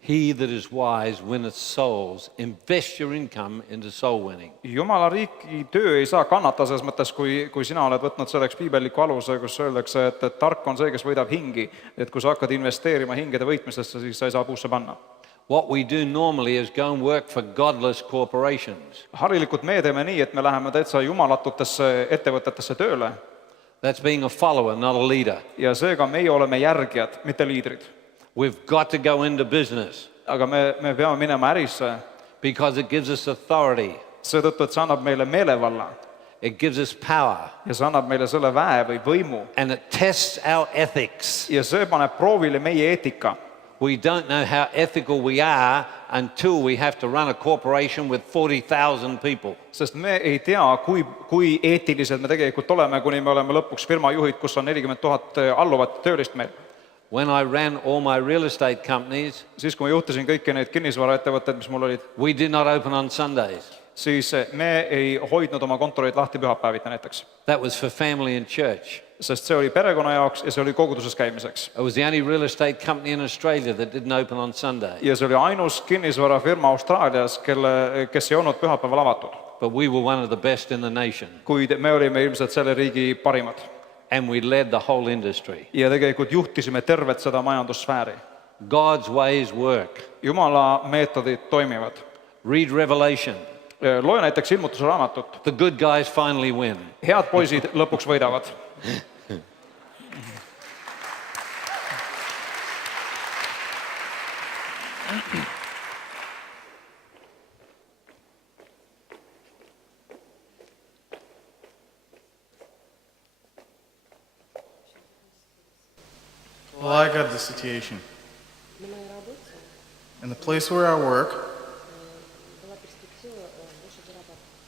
he that is wise winneth souls. Invest your income into soul winning. Jumala riigi töö ei saa kannata selles mõttes, kui sina oled võtnud selleks piibelliku aluse, kus öeldakse, et tark on see, kes võidab hingi, et kui sa hakkad investeerima hingede võitmisesse, siis sa ei saa puusse panna. What we do normally is go and work for godless corporations. Harilikult me teeme nii, et me läheme täitsa jumalatutesse ettevõtetesse tööle That's being a follower, not a leader. ja seega meie oleme järgijad, mitte liidrid. We've got to go into business Aga me peame minema ärisse because it gives us authority. seetõttu, et see annab meile meelevalla It gives us power. ja see annab meile selle väe või võimu And it tests our ethics. ja see paneb proovile meie eetika. We don't know how ethical we are until we have to run a corporation with 40,000 people. Sest me ei tea, kui eetilised me tegelikult oleme, kuni me oleme lõpuks firma juhid, kus on 40 000 alluvat töölist meil. When I ran all my real estate companies, Siis, kui ma juhtisin kõiki neid kinnisvaraettevõtteid, mis mul olid, we did not open on Sundays. siis me ei hoidnud oma kontoreid lahti pühapäeviti näiteks. That was for family and church. Sest see oli perekonna jaoks ja see oli koguduses käimiseks. It was the only real estate company in Australia that didn't open on Sunday. Ja see oli ainus kinnisvarafirma Austraalias, kes ei olnud pühapäeval avatud. But we were one of the best in the nation. Kuid me olime ilmselt selle riigi parimad. And we led the whole industry. Ja tegelikult juhtisime tervet seda majandussfääri. God's ways work. Jumala meetodid toimivad. Read Revelation. Loe näiteks ilmutuse raamatut. The good guys finally win. Head poisid lõpuks võidavad. Well, I got the situation. In the place where I work,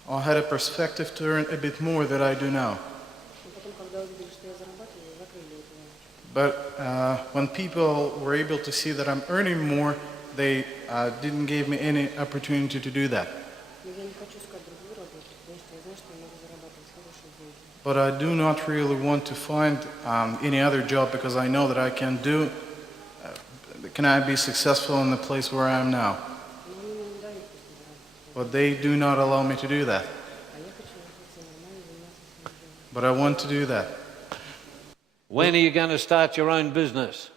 I had a perspective to earn a bit more than I do now. But when people were able to see that I'm earning more, they didn't give me any opportunity to do that. But I do not really want to find any other job because I know that I can be successful in the place where I am now. But they do not allow me to do that. But I want to do that. When are you going to start your own business?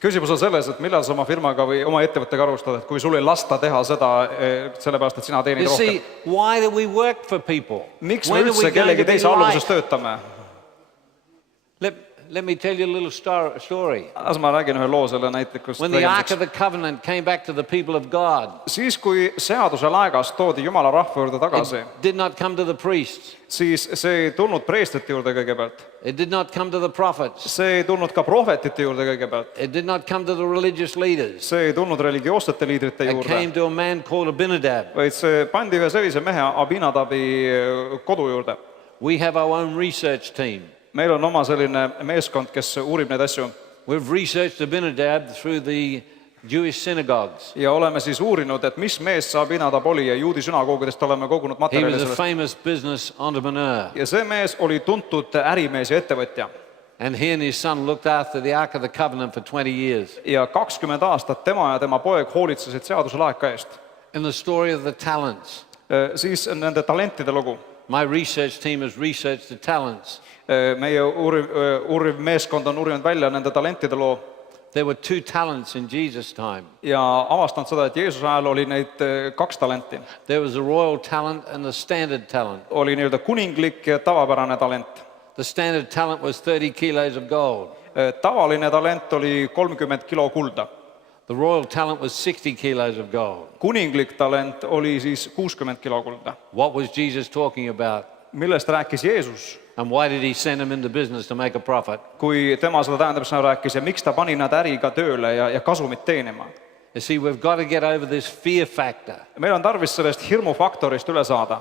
Küsimus on selles, et millal sa oma firmaga või oma ettevõttega arvustad, et kui sul ei lasta teha seda sellepärast, et sina teenid You see, rohkem. why do we work for people? Miks When me are we üldse going kellegi to be teise alluvuses like? töötame? Let me tell you a little story. As ma räägin ühe loo selle näitlikust When the Ark tegemiseks. of the Covenant came back to the people of God, Siis, kui seaduse laegas toodi Jumala rahva juurde tagasi, it did not come to the priests. siis see ei tulnud preestrite juurde kõigepealt. It did not come to the prophets. See ei tulnud ka prohvetite juurde kõigepealt. It did not come to the religious leaders. See ei tulnud religioossete liidrite It juurde, came to a man called Abinadab. vaid see pandi ühe sellise mehe Abinadabi kodu juurde. We have our own research team. Meil on oma selline meeskond, kes uurib neid asju. We've researched Abinadab through the Jewish synagogues. Ja oleme siis uurinud, et mis mees see Abinadab oli ja juudi sünagoogidest oleme kogunud He materjali was a sellest. famous business entrepreneur. Ja see mees oli tuntud ärimees ja ettevõtja. And he and his son looked after the Ark of the Covenant for 20 years. ja 20 aastat tema ja tema poeg hoolitsesid seaduse laeka eest. In the story of the talents, Siis nende talentide lugu. my research team has researched the talents. Meie uuriv meeskond on uurinud välja nende talentide loo There were 2 talents in Jesus' time. ja avastanud seda, et Jeesuse ajal oli neid 2 talenti. There was a royal talent and a standard talent. Oli nii-öelda kuninglik ja tavapärane talent. The standard talent was 30 kilos of gold. Tavaline talent oli 30 kilo kulda. The royal talent was 60 kilos of gold. Kuninglik talent oli siis 60 kilo kulda. What was Jesus talking about? Millest rääkis Jeesus? And why did he send them into business to make a profit? Kui tema seda tähendab, seda rääkis ja miks ta pani nad äriga tööle ja kasumit teenima? You see, we've got to get over this fear factor. Meil on tarvis sellest hirmufaktorist üle saada.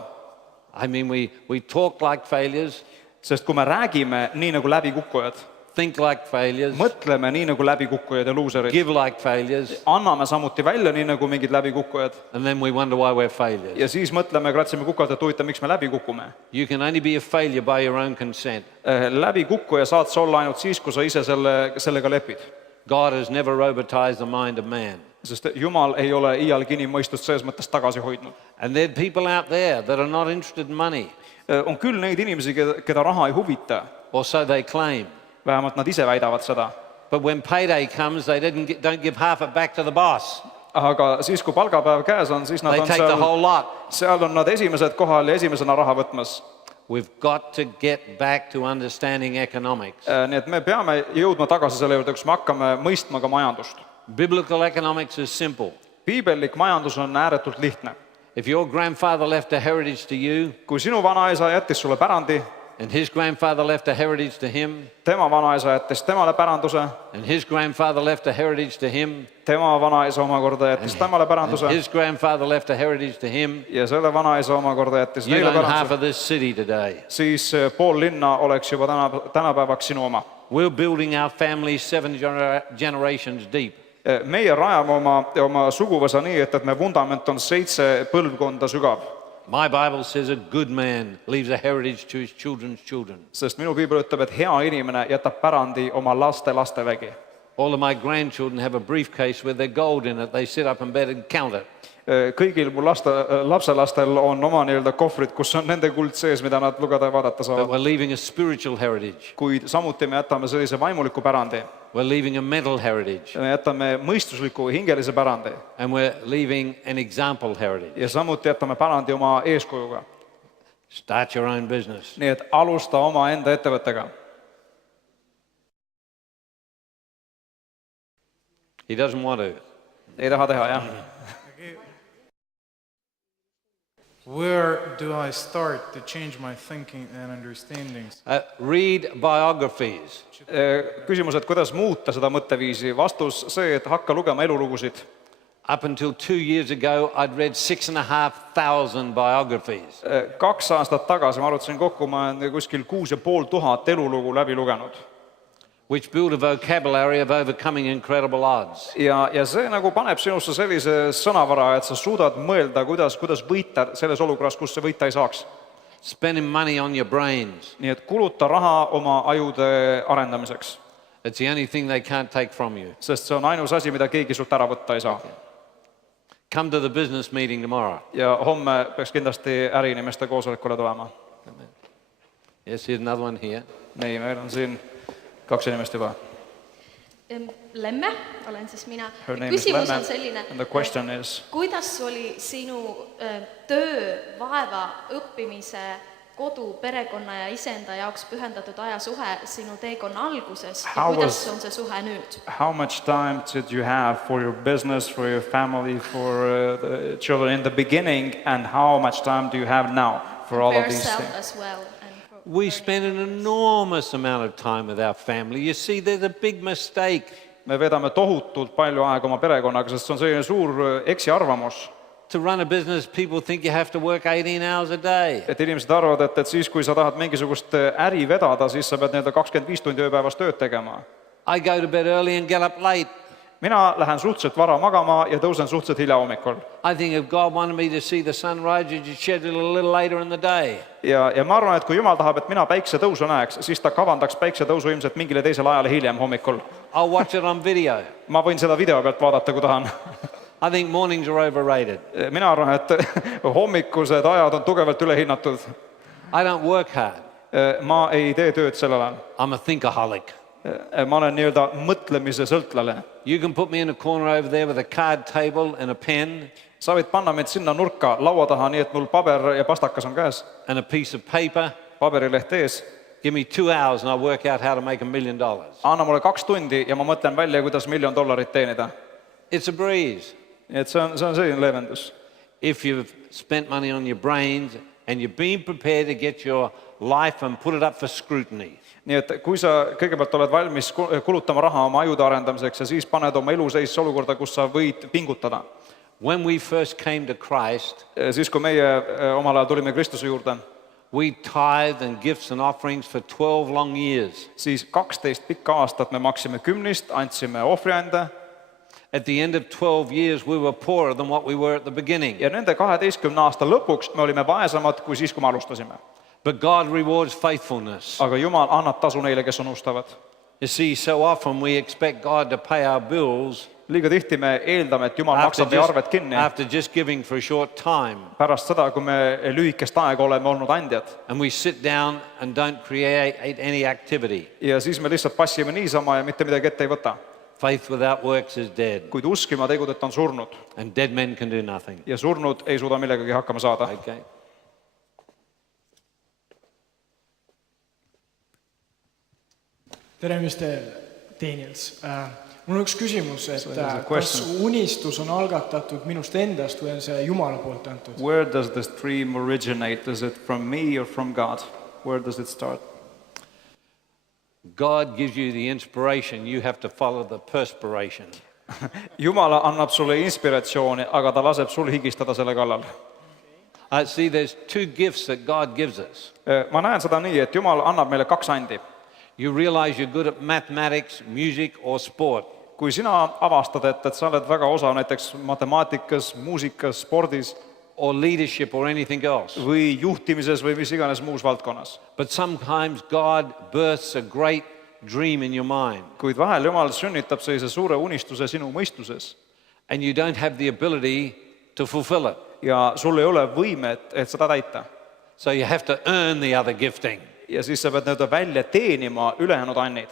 I mean, we talk like failures, Sest kui me räägime nii nagu läbikukkujad, think like failures, mõtleme nii nagu läbikukkujad ja luuserid, give like failures, anname samuti välja nii nagu mingid läbikukkujad and then we wonder why we're failures. ja siis mõtleme, kratsime kukalt, et huvitav, miks me läbi kukume. You can only be a failure by your own consent. Läbikukkuja saad sa olla ainult siis, kui sa ise sellega lepid. God has never robotized the mind of man. Sest Jumal ei ole iialgi inimmõistust selles mõttes tagasi hoidnud. And there are people out there that are not interested in money, On küll neid inimesi, keda raha ei huvita, or so they claim. vähemalt nad ise väidavad seda. But when payday comes, they don't give half it back to the boss. Aga siis, kui palgapäev käes on, siis nad They on take the whole lot. seal on nad esimesed kohal ja esimesena raha võtmas. We've got to get back to understanding economics. Nii et me peame jõudma tagasi selle juurde, kus me hakkame mõistma ka majandust. Biblical economics is simple. Piibellik majandus on ääretult lihtne. If your grandfather left a heritage to you, Kui sinu vanaisa jättis sulle pärandi, and his grandfather left a heritage to him, tema vanaisa jättis temale päranduse, and his grandfather left a heritage to him, tema vanaisa omakorda jättis temale päranduse and his grandfather left a heritage to him, ja selle vanaisa omakorda jättis you'd neile own half päranduse, of this city today. siis pool linna oleks juba tänapäevaks sinu oma. We're building our family 7 generations deep. Meie rajame oma suguvõsa nii, et me vundament on 7 põlvkonda sügav. My Bible says a good man leaves a heritage to his children's children. Sest minu piibel ütleb, et hea inimene jätab pärandi oma laste vägi. All of my grandchildren have a briefcase with their gold in it. They sit up in bed and count it. Kõigil mu lapselastel on oma nii-öelda kohvrid, kus on nende kuld sees, mida nad lugeda ja vaadata But saavad. we're leaving a spiritual heritage. Kuid samuti me jätame sellise vaimuliku pärandi. We're leaving a mental heritage. Me jätame mõistusliku hingelise pärandi. And we're leaving an example heritage. Ja samuti jätame pärandi oma eeskujuga. Start your own business. Nii et alusta oma enda ettevõttega. He doesn't want to. Ei taha teha, jah. Where do I start to change my thinking and understandings? Read biographies. Küsimus, et kuidas muuta seda mõtteviisi? Vastus see, et hakka lugema elulugusid. Up until 2 years ago, I'd read 6,500 biographies. 2 aastat tagasi ma arvutasin kokku, ma olen kuskil 6500 elulugu läbi lugenud. Which build a vocabulary of overcoming incredible odds. Ja see nagu paneb sinusse sellise sõnavara, et sa suudad mõelda, kuidas võita selles olukorras, kus see võita ei saaks. Spending money on your brains. Nii et kuluta raha oma ajude arendamiseks. It's the only thing they can't take from you. Sest see on ainus asi, mida keegi sult ära võtta ei saa. Come to the business meeting tomorrow. Ja homme peaks kindlasti äriinimeste koosolekule tulema. Yes, here's another one here. Nii, meil on siin 2 inimest juba. Lemme, olen siis mina. Her name is Küsimus Lemme, on selline, and the question is, kuidas oli sinu töö, vaeva, õppimise, kodu, perekonna ja iseenda jaoks pühendatud ajasuhe sinu teekonna alguses ja kuidas on see suhe nüüd? how much time did you have for your business, for your family, for the children in the beginning, and how much time do you have now for all of these Yourself things? as well. And for We spend an enormous amount of time with our family. You see, there's a big mistake. Me vedame tohutult palju aega oma perekonnaga, sest see on selline suur eksiarvamus, To run a business, people think you have to work 18 hours a day. et inimesed arvavad, et siis, kui sa tahad mingisugust äri vedada, siis sa pead 25 tundi ööpäevas tööd tegema. I go to bed early and get up late. Mina lähen suhteliselt vara magama ja tõusen suhteliselt hilja hommikul. I think if God wanted me to see the sunrise, he'd just schedule a little later in the day. Ja ma arvan, et kui Jumal tahab, et mina päiksetõusu näeks, siis ta kavandaks päiksetõusu ilmselt mingile teisele ajale hiljem hommikul. I'll watch it on video. Ma võin seda video pealt vaadata, kui tahan. I think mornings are overrated. Mina arvan, et hommikused ajad on tugevalt ülehinnatud. I don't work hard. Ma ei tee tööd sellel ajal. I'm a thinkaholic. Ma olen nii-öelda mõtlemise sõltlane. You can put me in a corner over there with a card table and a pen Sa võid panna mind sinna nurka laua taha, nii et mul paber ja pastakas on käes, and a piece of paper. paberileht ees. Give me 2 hours and I'll work out how to make $1 million. Anna mulle 2 tundi ja ma mõtlen välja, kuidas $1 million teenida. It's a breeze. Nii et see on selline leevendus. If you've spent money on your brains and you've been prepared to get your life and put it up for scrutiny. Nii et kui sa kõigepealt oled valmis kulutama raha oma ajude arendamiseks ja siis paned oma elu sellisesse olukorda, kus sa võid pingutada. When we first came to Christ, Siis kui meie omal ajal tulime Kristuse juurde, we tithed and gifts and offerings for 12 long years. siis 12 pikka aastat me maksime kümnist, andsime ohvriande At the end of 12 years, we were poorer than what we were at the beginning. ja nende 12 aasta lõpuks me olime vaesemad kui siis, kui me alustasime. But God rewards faithfulness. Aga Jumal annab tasu neile, kes on ustavad. You see, so often we expect God to pay our bills Liiga tihti me eeldame, et Jumal maksab meie arved kinni after just giving for a short time. pärast seda, kui me lühikest aega oleme olnud andjad. And we sit down and don't create any activity. Ja siis me lihtsalt passime niisama ja mitte midagi ette ei võta. Faith without works is dead. Kuid usk ilma tegudeta on surnud And dead men can do nothing. ja surnud ei suuda millegagi hakkama saada. Okay. Tere, Mr. Daniels. Mul on üks küsimus, et there's a kas question. unistus on algatatud minust endast või on see Jumala poolt antud? Where does this dream originate? Is it from me or from God? Where does it start? God gives you the inspiration, you have to follow the perspiration. Jumala annab sulle inspiratsiooni, aga ta laseb sul higistada selle kallal. See, there's 2 gifts that God gives us. Ma näen seda nii, et Jumal annab meile 2 andi. You realize you're good at mathematics, music or sport. Kui sina avastad, et sa oled väga osav näiteks matemaatikas, muusikas, spordis or leadership or anything else. või juhtimises või mis iganes muus valdkonnas. But sometimes God births a great dream in your mind Kuid vahel Jumal sünnitab sellise suure unistuse sinu mõistuses and you don't have the ability to fulfill it. ja sul ei ole võimet, et seda täita. So you have to earn the other gifting. Ja siis sa pead nii-öelda välja teenima ülejäänud annid.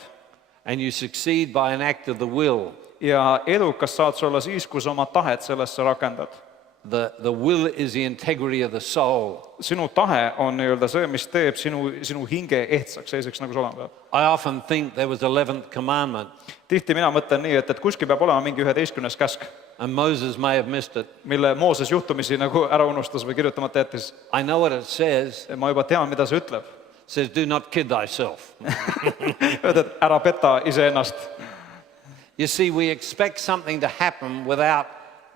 And you succeed by an act of the will. Ja edukas saad sa olla siis, kui sa oma tahet sellesse rakendad. The will is the integrity of the soul. Sinu tahe on nii-öelda see, mis teeb sinu hinge ehtsaks, selliseks nagu see olema peab. I often think there was 11th commandment Tihti mina mõtlen nii, et kuskil peab olema mingi 11. käsk, and Moses may have missed it. mille Mooses juhtumisi nagu ära unustas või kirjutamata jättis. I know what it says. Ma juba tean, mida see ütleb. It says, do not kid thyself. Ütled, ära peta iseennast. You see, we expect something to happen without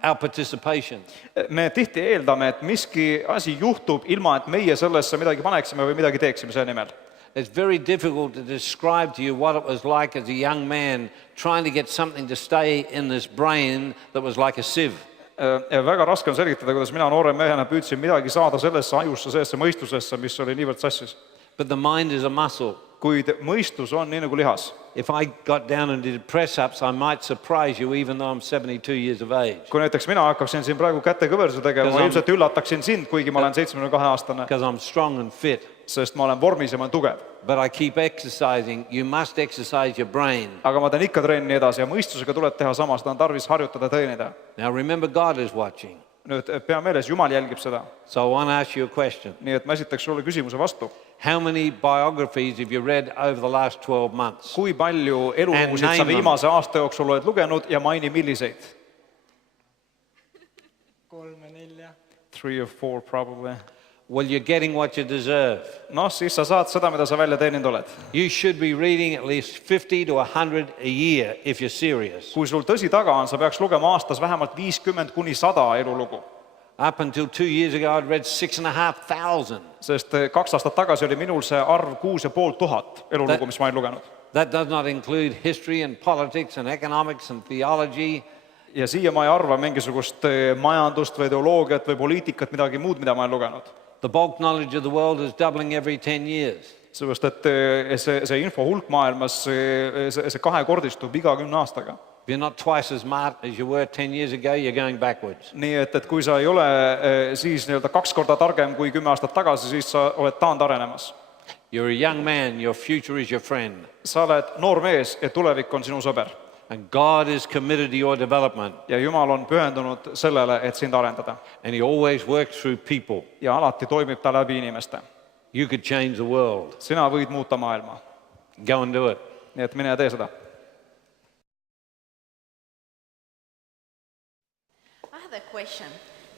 our participation. Me tihti eeldame, et miski asi juhtub ilma, et meie sellesse midagi paneksime või midagi teeksime selle nimel. It's very difficult to describe to you what it was like as a young man trying to get something to stay in this brain that was like a sieve. Väga raske on selgitada, kuidas mina noore mehena püüdsin midagi saada sellesse ajusse, sellesse mõistusesse, mis oli niivõrd sassis. But the mind is a muscle. Kuid mõistus on nii nagu lihas. If I got down and did press-ups, I might surprise you even though I'm 72 years of age. Kui näiteks mina hakkaksin siin praegu kätekõversu tegema, ma ilmselt üllataksin sind, kuigi ma olen 72-aastane, Because I'm strong and fit. sest ma olen vormis ja ma olen tugev. But I keep exercising. You must exercise your brain. Aga ma teen ikka trenni edasi ja mõistusega tuleb teha sama, seda on tarvis harjutada, treenida. Now remember, God is watching. Nüüd pea meeles, Jumal jälgib seda. So I want to ask you a question. Nii et ma esitaks sulle küsimuse vastu. How many biographies have you read over the last 12 months? Kui palju elulugusid And sa name them. viimase aasta jooksul oled lugenud ja maini milliseid? 3-4. 3 or 4 probably. Well, you're getting what you deserve. Noh, siis sa saad seda, mida sa välja teeninud oled. You should be reading at least 50 to 100 a year if you're serious. Kui sul tõsi taga on, sa peaks lugema aastas vähemalt 50 kuni 100 elulugu. Up until 2 years ago, I'd read 6,500. Sest 2 aastat tagasi oli minul see arv 6500 elulugu, mis ma olin lugenud. That does not include history and politics and economics and theology. Ja siia ma ei arva mingisugust majandust või teoloogiat või poliitikat, midagi muud, mida ma olen lugenud. The bulk knowledge of the world is doubling every 10 years. Seepärast, et see info hulk maailmas, see kahekordistub iga 10 aastaga. If you're not twice as smart as you were 10 years ago, you're going backwards. Nii et kui sa ei ole siis nii-öelda 2 korda targem kui 10 aastat tagasi, siis sa oled taandarenemas. You're a young man, your future is your friend. Sa oled noor mees ja tulevik on sinu sõber. And God is committed to your development. Ja Jumal on pühendunud sellele, et sind arendada. And he always works through people. Ja alati toimib ta läbi inimeste. You could change the world. Sina võid muuta maailma. Go and do it. Nii et mine ja tee seda. I have a question.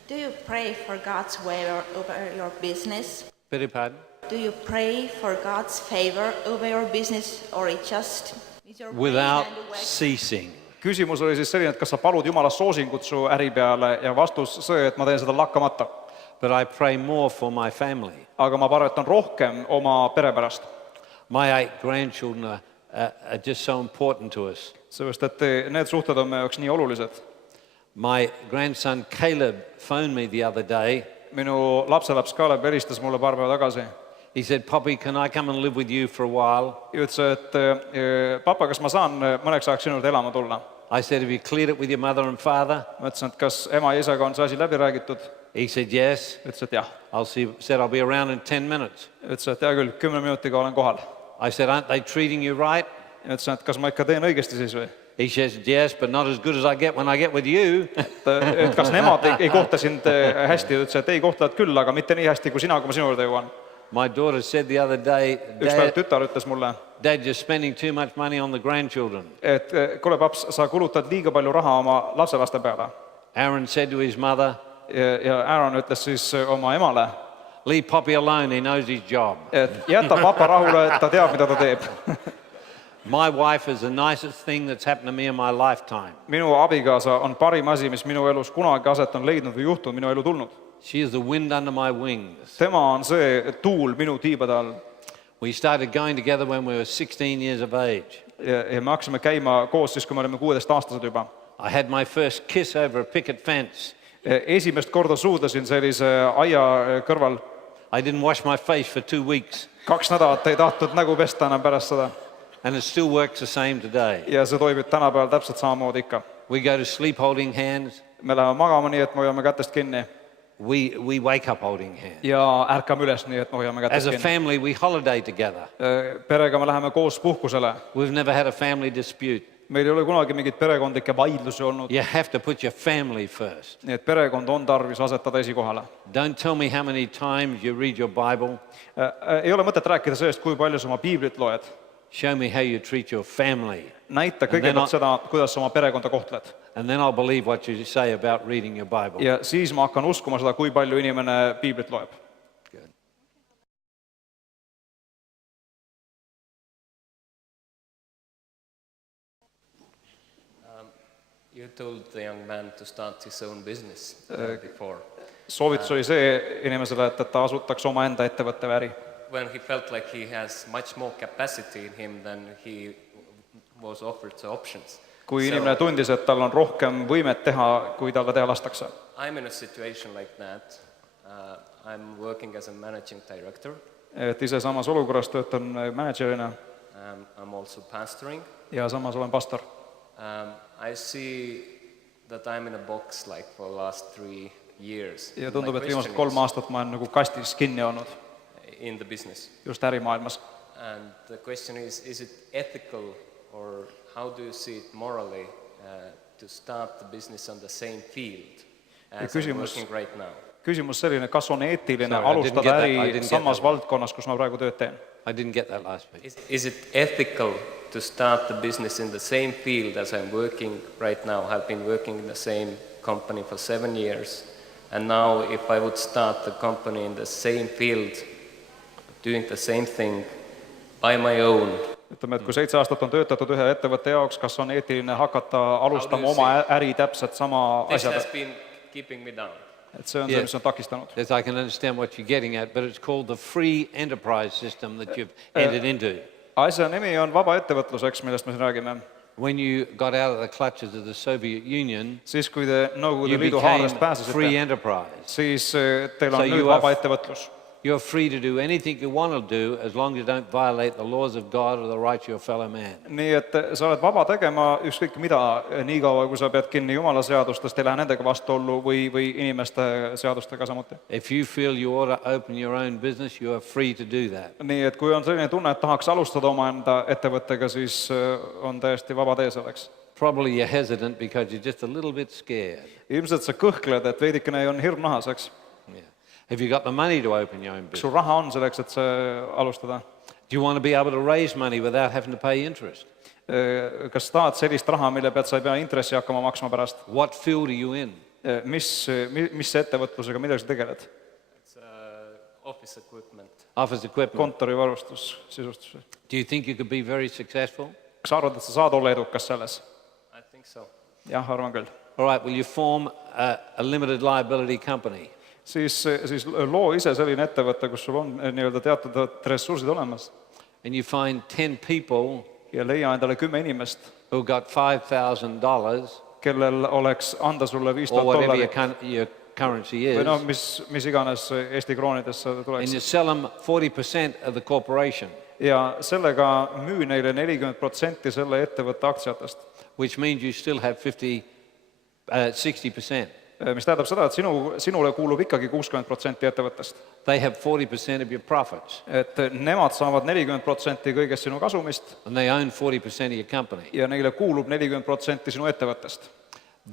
Do you pray for God's favor over your business? Beg your pardon? Do you pray for God's favor over your business or it just is your Without praise and work? ceasing. Küsimus oli siis selline, et kas sa palud Jumala soosingut su äri peale ja vastus see, et ma teen seda lakkamata. But I pray more for my family. Aga ma palvetan rohkem oma pere pärast. My 8 grandchildren are just so important to us. Seepärast, et need suhted on meie jaoks nii olulised. My grandson Caleb phoned me the other day. Minu lapselaps Caleb helistas mulle paar päeva tagasi. He said, Poppy, can I come and live with you for a while? Ja ütles, et papa, kas ma saan mõneks ajaks sinu juurde elama tulla? I said, have you cleared it with your mother and father? Ma ütlesin, et kas ema ja isaga on see asi läbi räägitud? He said, yes. Ütles, et jah. Said I'll be around in 10 minutes. Ütles, et hea küll, 10 minutiga olen kohal. I said, aren't they treating you right? Ja ütlesin, et kas ma ikka teen õigesti siis või? He says, yes, but not as good as I get when I get with you. Et kas nemad ei kohta sind hästi? Ütles, et ei kohtavad küll, aga mitte nii hästi kui sina, kui ma sinu juurde jõuan. My daughter said the other day, Üks päev tütar ütles mulle, Dad, you're spending too much money on the grandchildren. et kuule, paps, sa kulutad liiga palju raha oma lapselaste peale. Aaron said to his mother, Ja Aaron ütles siis oma emale, leave Poppy alone, he knows his job. et jäta papa rahule, et ta teab, mida ta teeb. My wife is the nicest thing that's happened to me in my lifetime. Minu abikaasa on parim asi, mis minu elus kunagi aset on leidnud või juhtunud, minu elu tulnud. She is the wind under my wings. Tema on see tuul minu tiibade all. We started going together when we were 16 years of age. Ja me hakkasime käima koos siis, kui me olime 16-aastased juba. I had my first kiss over a picket fence. Esimest korda suudasin sellise aia kõrval. I didn't wash my face for 2 weeks. 2 nädalat ei tahtnud nägu pesta enam pärast seda. And it still works the same today. Ja see toimib tänapäeval täpselt samamoodi ikka. We go to sleep holding hands. Me läheme magama nii, et me hoiame kätest kinni. We wake up holding hands. Ja ärkame üles nii, et me hoiame As kätest a kinni. family, we holiday together. Perega me läheme koos puhkusele. We've never had a family dispute. Meil ei ole kunagi mingeid perekondlikke vaidlusi olnud. You have to put your family first. Nii et perekond on tarvis asetada esikohale. Don't tell me how many times you read your Bible. Ei ole mõtet rääkida sellest, kui palju sa oma piiblit loed. Show me how you treat your family. Näita kõigepealt seda, kuidas sa oma perekonda kohtled. And then I'll believe what you say about reading your Bible. Ja siis ma hakkan uskuma seda, kui palju inimene piiblit loeb. Good. You told the young man to start his own business before. Soovitus oli see inimesele, et ta asutaks omaenda ettevõtte või äri. When he felt like he has much more capacity in him than he was offered the options. Kui inimene tundis, et tal on rohkem võimet teha, kui talle teha lastakse. I'm in a situation like that. I'm working as a managing director. Et ise samas olukorras töötan managerina. I'm also pastoring. Ja samas olen pastor. I see that I'm in a box like for the last 3 years. Ja tundub, et viimased 3 aastat ma olen nagu kastis kinni olnud. In the business. Just ärimaailmas. And the question is it ethical or how do you see it morally to start the business on the same field as I'm working right now? Küsimus selline, kas on eetiline alustada äri samas valdkonnas, kus ma praegu tööd teen? I didn't get that last bit. Is it ethical to start the business in the same field as I'm working right now? I've been working in the same company for 7 years. And now if I would start the company in the same field, doing the same thing by my own. Ütleme, et kui 7 aastat on töötatud ühe ettevõtte jaoks, kas on eetiline hakata alustama oma äri täpselt sama asjad? This has been keeping me down. Et see on see, mis on takistanud. Yes, I can understand what you're getting at, but it's called the free enterprise system that you've entered into. Asja nimi on vaba ettevõtluseks, millest me siin räägime. When you got out of the clutches of the Soviet Union, Siis, kui te Nõukogude you Liidu became haarest pääsesite, free enterprise. siis teil on So nüüd you are- vaba ettevõtlus. You're free to do anything you want to do as long as you don't violate the laws of God or the rights of your fellow man. Nii et sa oled vaba tegema ükskõik mida, nii kaua, kui sa pead kinni Jumala seadustest, ei lähe nendega vastuollu või inimeste seadustega samuti. If you feel you ought to open your own business, you are free to do that. Nii et kui on selline tunne, et tahaks alustada omaenda ettevõttega, siis on täiesti vaba tee selleks. Probably you're hesitant because you're just a little bit scared. Ilmselt sa kõhkled, et veidikene on hirm nahas, eks? Yeah. Have you got the money to open your own Kas sul business? raha on selleks, et see alustada? Do you want to be able to raise money without having to pay interest? Kas tahad sellist raha, mille pealt sa ei pea intressi hakkama maksma pärast? What field are you in? Mis ettevõtlusega, millega sa tegeled? It's office equipment. Office equipment. Kontorivarustus, sisustus. Do you think you could be very successful? Kas sa arvad, et sa saad olla edukas selles? I think so. Jah, arvan küll. All right, will you form a limited liability company? Siis loo ise selline ettevõte, kus sul on nii-öelda teatud ressursid olemas And you find 10 people ja leia endale 10 inimest, who got $5,000 kellel oleks anda sulle or whatever $5000 your currency või is, noh, mis iganes Eesti kroonidesse and you tuleks. sell them 40% of the corporation, Ja sellega müü neile 40% selle ettevõtte aktsiatest, which means you still have 60%. mis tähendab seda, et sinule kuulub ikkagi 60% ettevõttest. They have 40% of your profits, Et nemad saavad 40% kõigest sinu kasumist and they own 40% of your company. ja neile kuulub 40% sinu ettevõttest.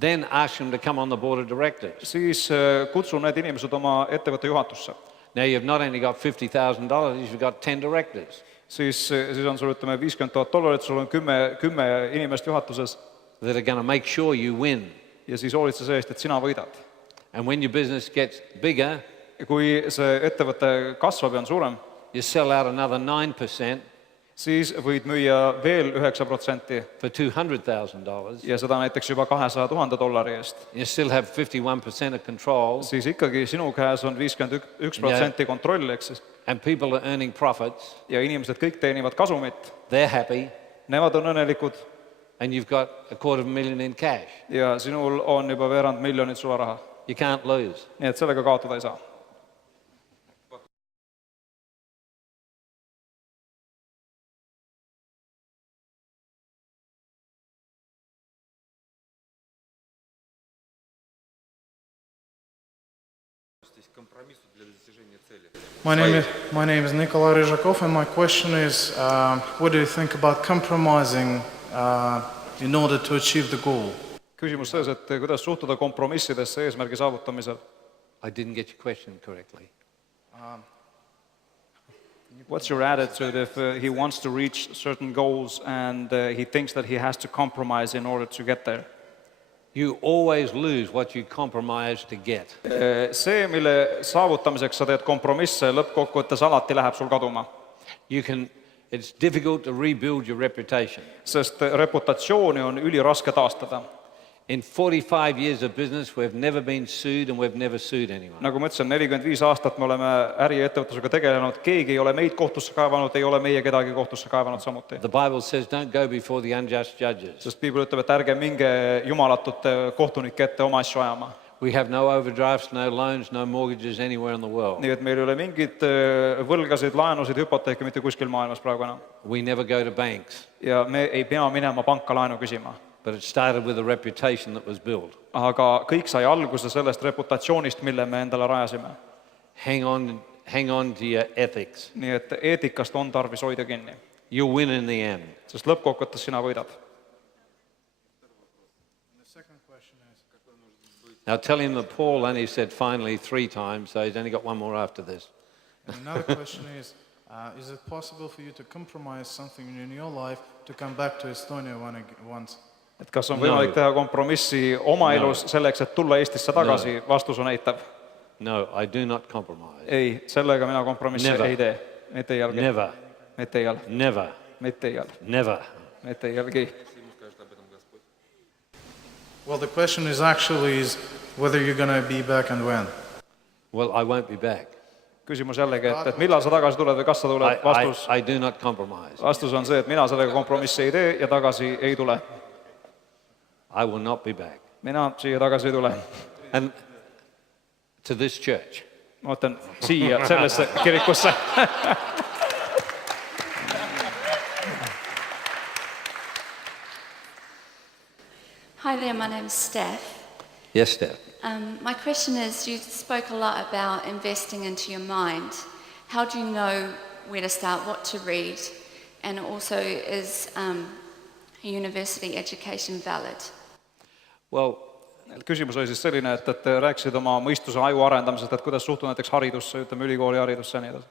Then ask them to come on the board of directors. Siis kutsu need inimesed oma ettevõtte juhatusse. Now you've not only got $50,000, you've got 10 directors. Siis on sul, ütleme, $50,000, sul on 10 inimest juhatuses that are going to make sure you win. ja siis hoolitse see eest, et sina võidad. And when your business gets bigger, Kui see ettevõte kasvab ja on suurem, you sell out another 9% siis võid müüa veel 9% for $200,000. ja seda näiteks juba $200,000 eest. You still have 51% of control, Siis ikkagi sinu käes on 51% kontroll, eks siis. and people are earning profits. Ja inimesed kõik teenivad kasumit, They're happy, nemad on õnnelikud and you've got $250,000 in cash. ja sinul on juba veerand miljonit sularaha. You can't lose. Nii et sellega kaotada ei saa. My name is Nikolai Ryzhakov, and my question is, what do you think about compromising in order to achieve the goal? Küsimus selles, et kuidas suhtuda kompromissidesse eesmärgi saavutamisel. I didn't get your question correctly. What's your attitude if he wants to reach certain goals and he thinks that he has to compromise in order to get there? You always lose what you compromise to get. See, mille saavutamiseks sa teed kompromisse, lõppkokkuvõttes alati läheb sul kaduma. It's difficult to rebuild your reputation. Sest reputatsiooni on üliraske taastada. In 45 years of business, we've never been sued and we've never sued anyone. Nagu ma ütlesin, 45 aastat me oleme äriettevõtlusega tegelenud, keegi ei ole meid kohtusse kaevanud, ei ole meie kedagi kohtusse kaevanud samuti. The Bible says don't go before the unjust judges. Sest Piibel ütleb, et ärge minge jumalatute kohtunike ette oma asju ajama. We have no overdrafts, no loans, no mortgages anywhere in the world. Nii et meil ei ole mingid võlgasid, laenusid, hüpoteeke mitte kuskil maailmas praegu enam. We never go to banks. Ja me ei pea minema panka laenu küsima. But it started with a reputation that was built. Aga kõik sai alguse sellest reputatsioonist, mille me endale rajasime. Hang on to your ethics. Nii et eetikast on tarvis hoida kinni. You'll win in the end. Sest lõppkokkuvõttes sina võidad. Now tell him that Paul only said finally 3 times, so he's only got one more after this. And another question is it possible for you to compromise something in your life to come back to Estonia once? Et kas on võimalik teha kompromissi oma elus selleks, et tulla Eestisse tagasi? Vastus on eitav. No, I do not compromise. Ei, sellega mina kompromissi ei tee. Mitte iialgi. Never. Mitte iial. Never. Mitte iial. Never. Mitte iialgi. Well, the question is actually whether you're going to be back and when. Well, I won't be back. Küsimus jällegi, et millal sa tagasi tuled või kas sa tuled? I do not compromise. Vastus on see, et mina sellega kompromissi ei tee ja tagasi ei tule. I will not be back. Mina siia tagasi ei tule. And to this church. Ma mõtlen siia, sellesse kirikusse. Hi there, my name's Steph. Yes, Steph. My question is, you spoke a lot about investing into your mind. How do you know where to start, what to read? And also, is university education valid? Well, küsimus oli siis selline, et rääkisid oma mõistuse aju arendamisest, et kuidas suhtu näiteks haridusse, ütleme ülikooli haridusse ja nii edasi.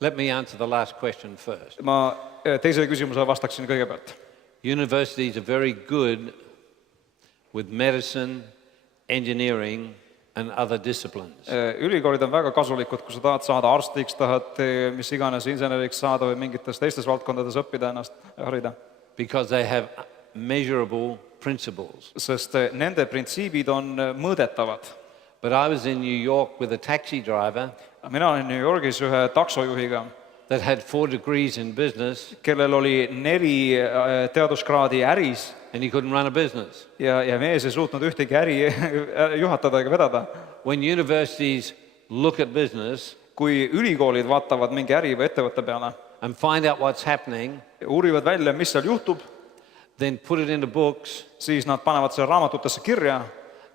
Let me answer the last question first. Ma teisele küsimusele vastaksin kõigepealt. Universities are very good with medicine, engineering and other disciplines. Ülikoolid on väga kasulikud, kui sa tahad saada arstiks, tahad mis iganes inseneriks saada või mingites teistes valdkondades õppida ennast harida. Because they have measurable principles. Sest nende printsiibid on mõõdetavad. But I was in New York with a taxi driver. Mina olin New Yorgis ühe taksojuhiga. That had 4 degrees in business. Kellel oli 4 teaduskraadi äris. And he couldn't run a business. Ja mees ei suutnud ühtegi äri juhatada ega vedada. When universities look at business. Kui ülikoolid vaatavad mingi äri või ettevõtte peale. And find out what's happening. Uurivad välja, mis seal juhtub. Then put it into books. Siis nad panevad selle raamatutesse kirja.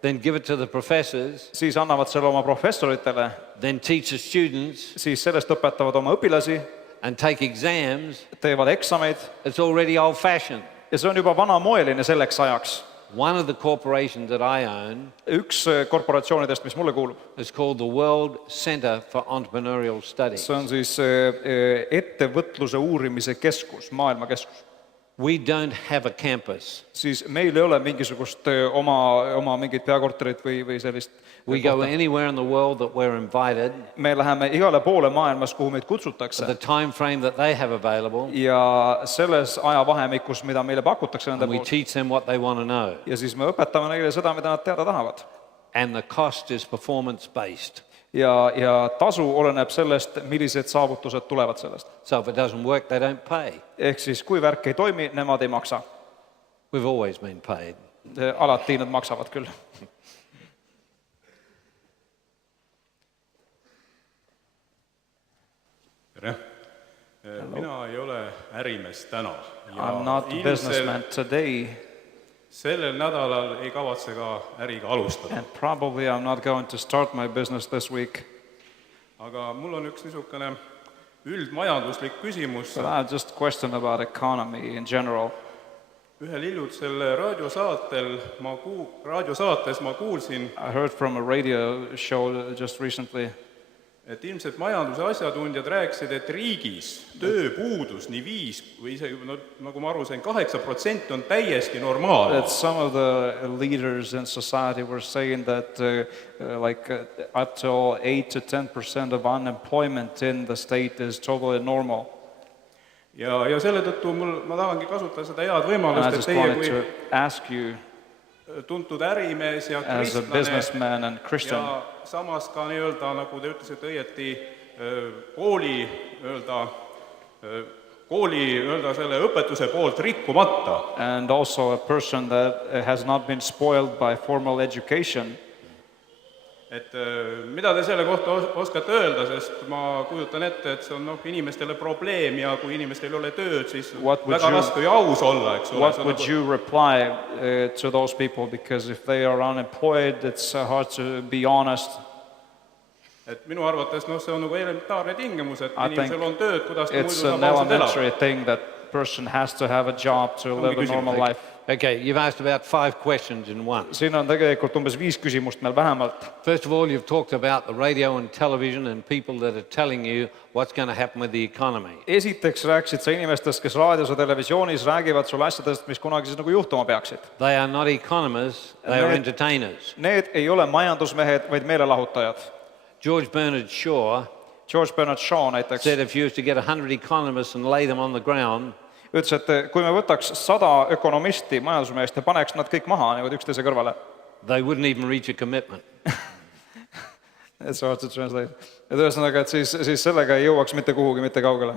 Then give it to the professors. Siis annavad selle oma professoritele. Then teach the students. Siis sellest õpetavad oma õpilasi. And take exams. Teevad eksameid. It's already old-fashioned. Ja see on juba vanamoeline selleks ajaks. One of the corporations that I own. Üks korporatsioonidest, mis mulle kuulub. It's called the World Center for Entrepreneurial Studies. See on siis ettevõtluse uurimise keskus, maailmakeskus. We don't have a campus. Siis meil ei ole mingisugust oma mingit peakorterit või sellist. We go anywhere in the world that we're invited. Me läheme igale poole maailmas, kuhu meid kutsutakse. The time frame that they have available. Ja selles ajavahemikus, mida meile pakutakse nende poolt. We teach them what they want to know. Ja siis me õpetame neile seda, mida nad teada tahavad. And the cost is performance-based. Ja tasu oleneb sellest, millised saavutused tulevad sellest. So if it doesn't work, they don't pay. Ehk siis, kui värk ei toimi, nemad ei maksa. We've always been paid. Alati nad maksavad küll. Tere. Mina ei ole ärimees täna. I'm not a businessman today. Sellel nädalal ei kavatse ka äriga alustada. And probably I'm not going to start my business this week. Aga mul on üks niisugune üldmajanduslik küsimus. But I have just a question about economy in general. Ühel hiljutisel raadiosaates ma kuulsin, I heard from a radio show just recently. Et ilmselt majanduse asjatundjad rääkisid, et riigis tööpuudus nii 5 või isegi, nagu ma aru sain, 8% on täiesti normaalne. That some of the leaders in society were saying that up to 8 to 10% of unemployment in the state is totally normal. Ja selle tõttu ma tahangi kasutada seda head võimalust, et teie kui tuntud ärimees ja kristlane ja samas ka nii-öelda, nagu te ütlesite õieti, kooli selle õpetuse poolt rikkumata. And also a person that has not been spoiled by formal education. Et mida te selle kohta oskate öelda, sest ma kujutan ette, et see on inimestele probleem ja kui inimestel ei ole tööd, siis väga raske ja aus olla, eks ole. What would you reply to those people? Because if they are unemployed, it's hard to be honest. Et minu arvates see on nagu elementaarne tingimus, et inimesel on tööd, kuidas ta muidu saab ausalt elada. It's an elementary thing that person has to have a job to live a normal life. Okay, you've asked about 5 questions in one. Siin on tegelikult umbes 5 küsimust meil vähemalt. First of all, you've talked about the radio and television and people that are telling you what's going to happen with the economy. Esiteks rääkisid sa inimestest, kes raadios ja televisioonis räägivad sulle asjadest, mis kunagi siis nagu juhtuma peaksid. They are not economists, they are entertainers. Need ei ole majandusmehed, vaid meelelahutajad. George Bernard Shaw näiteks said if you used to get 100 economists and lay them on the ground, ütles, et kui me võtaks 100 ökonomisti, majandusmeest ja paneks nad kõik maha niimoodi üksteise kõrvale, they wouldn't even reach a commitment. It's hard to translate. Et ühesõnaga, et siis sellega ei jõuaks mitte kuhugi, mitte kaugele.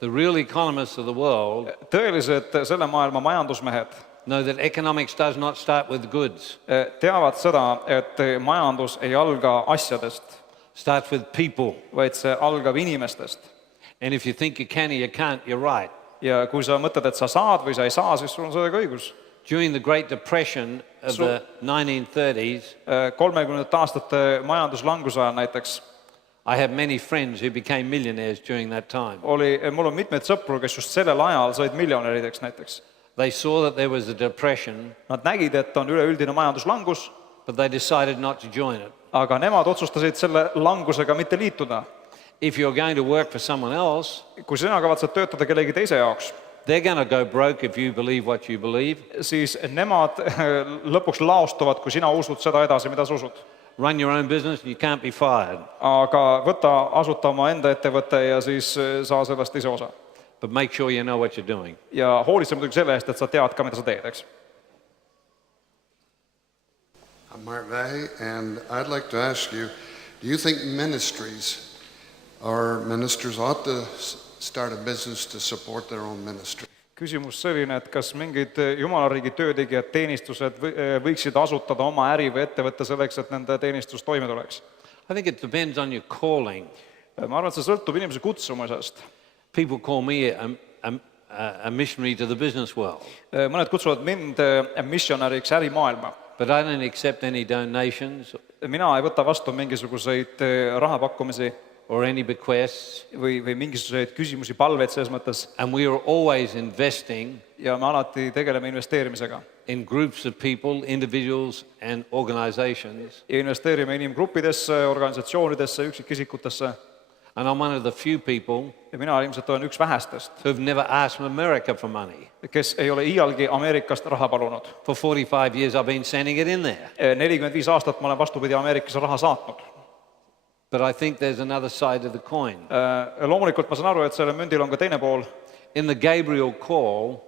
The real economists of the world Tõelised selle maailma majandusmehed know that economics does not start with goods. Teavad seda, et majandus ei alga asjadest, Starts with people. vaid see algab inimestest. And if you think you can or you can't, you're right. Ja kui sa mõtled, et sa saad või sa ei saa, siis sul on sellega õigus. During the Great Depression of the 1930s, 30 aastate majanduslanguse ajal näiteks I have many friends who became millionaires during that time. mul on mitmeid sõpru, kes just sellel ajal said miljonärideks näiteks. They saw that there was a depression, Nad nägid, et on üleüldine majanduslangus, but they decided not to join it. aga nemad otsustasid selle langusega mitte liituda. If you're going to work for someone else, Kui sina kavatsed töötada kellegi teise jaoks, they're going to go broke if you believe what you believe. siis nemad lõpuks laostuvad, kui sina usud seda edasi, mida sa usud. Run your own business and you can't be fired. Aga asuta oma enda ettevõte ja siis saa sellest ise osa. But make sure you know what you're doing. Ja hoolitse muidugi selle eest, et sa tead ka, mida sa teed, eks. I'm Mark Vahe, and I'd like to ask you, do you think ministries or ministers ought to start a business to support their own ministry? Küsimus selline, et kas mingid jumalariigi töötegijad, teenistused võiksid asutada oma äri või ettevõtte selleks, et nende teenistus toime tuleks? I think it depends on your calling. Ma arvan, et see sõltub inimese kutsumusest. People call me a missionary to the business world. Mõned kutsuvad mind missionäriks ärimaailma. But I don't accept any donations. Mina ei võta vastu mingisuguseid rahapakkumisi or any bequests. või mingisuguseid küsimusi, palveid selles mõttes. And we are always investing ja me alati tegeleme investeerimisega. In groups of people, individuals and organizations. Ja investeerime inimgruppidesse, organisatsioonidesse, üksikisikutesse. And I'm one of the few people ja mina ilmselt olen üks vähestest, who've never asked America for money. Kes ei ole iialgi Ameerikast raha palunud. For 45 years I've been sending it in there. 45 aastat ma olen vastupidi Ameerikasse raha saatnud. But I think there's another side of the coin. Loomulikult ma saan aru, et selle mündil on ka teine pool. In the Gabriel call,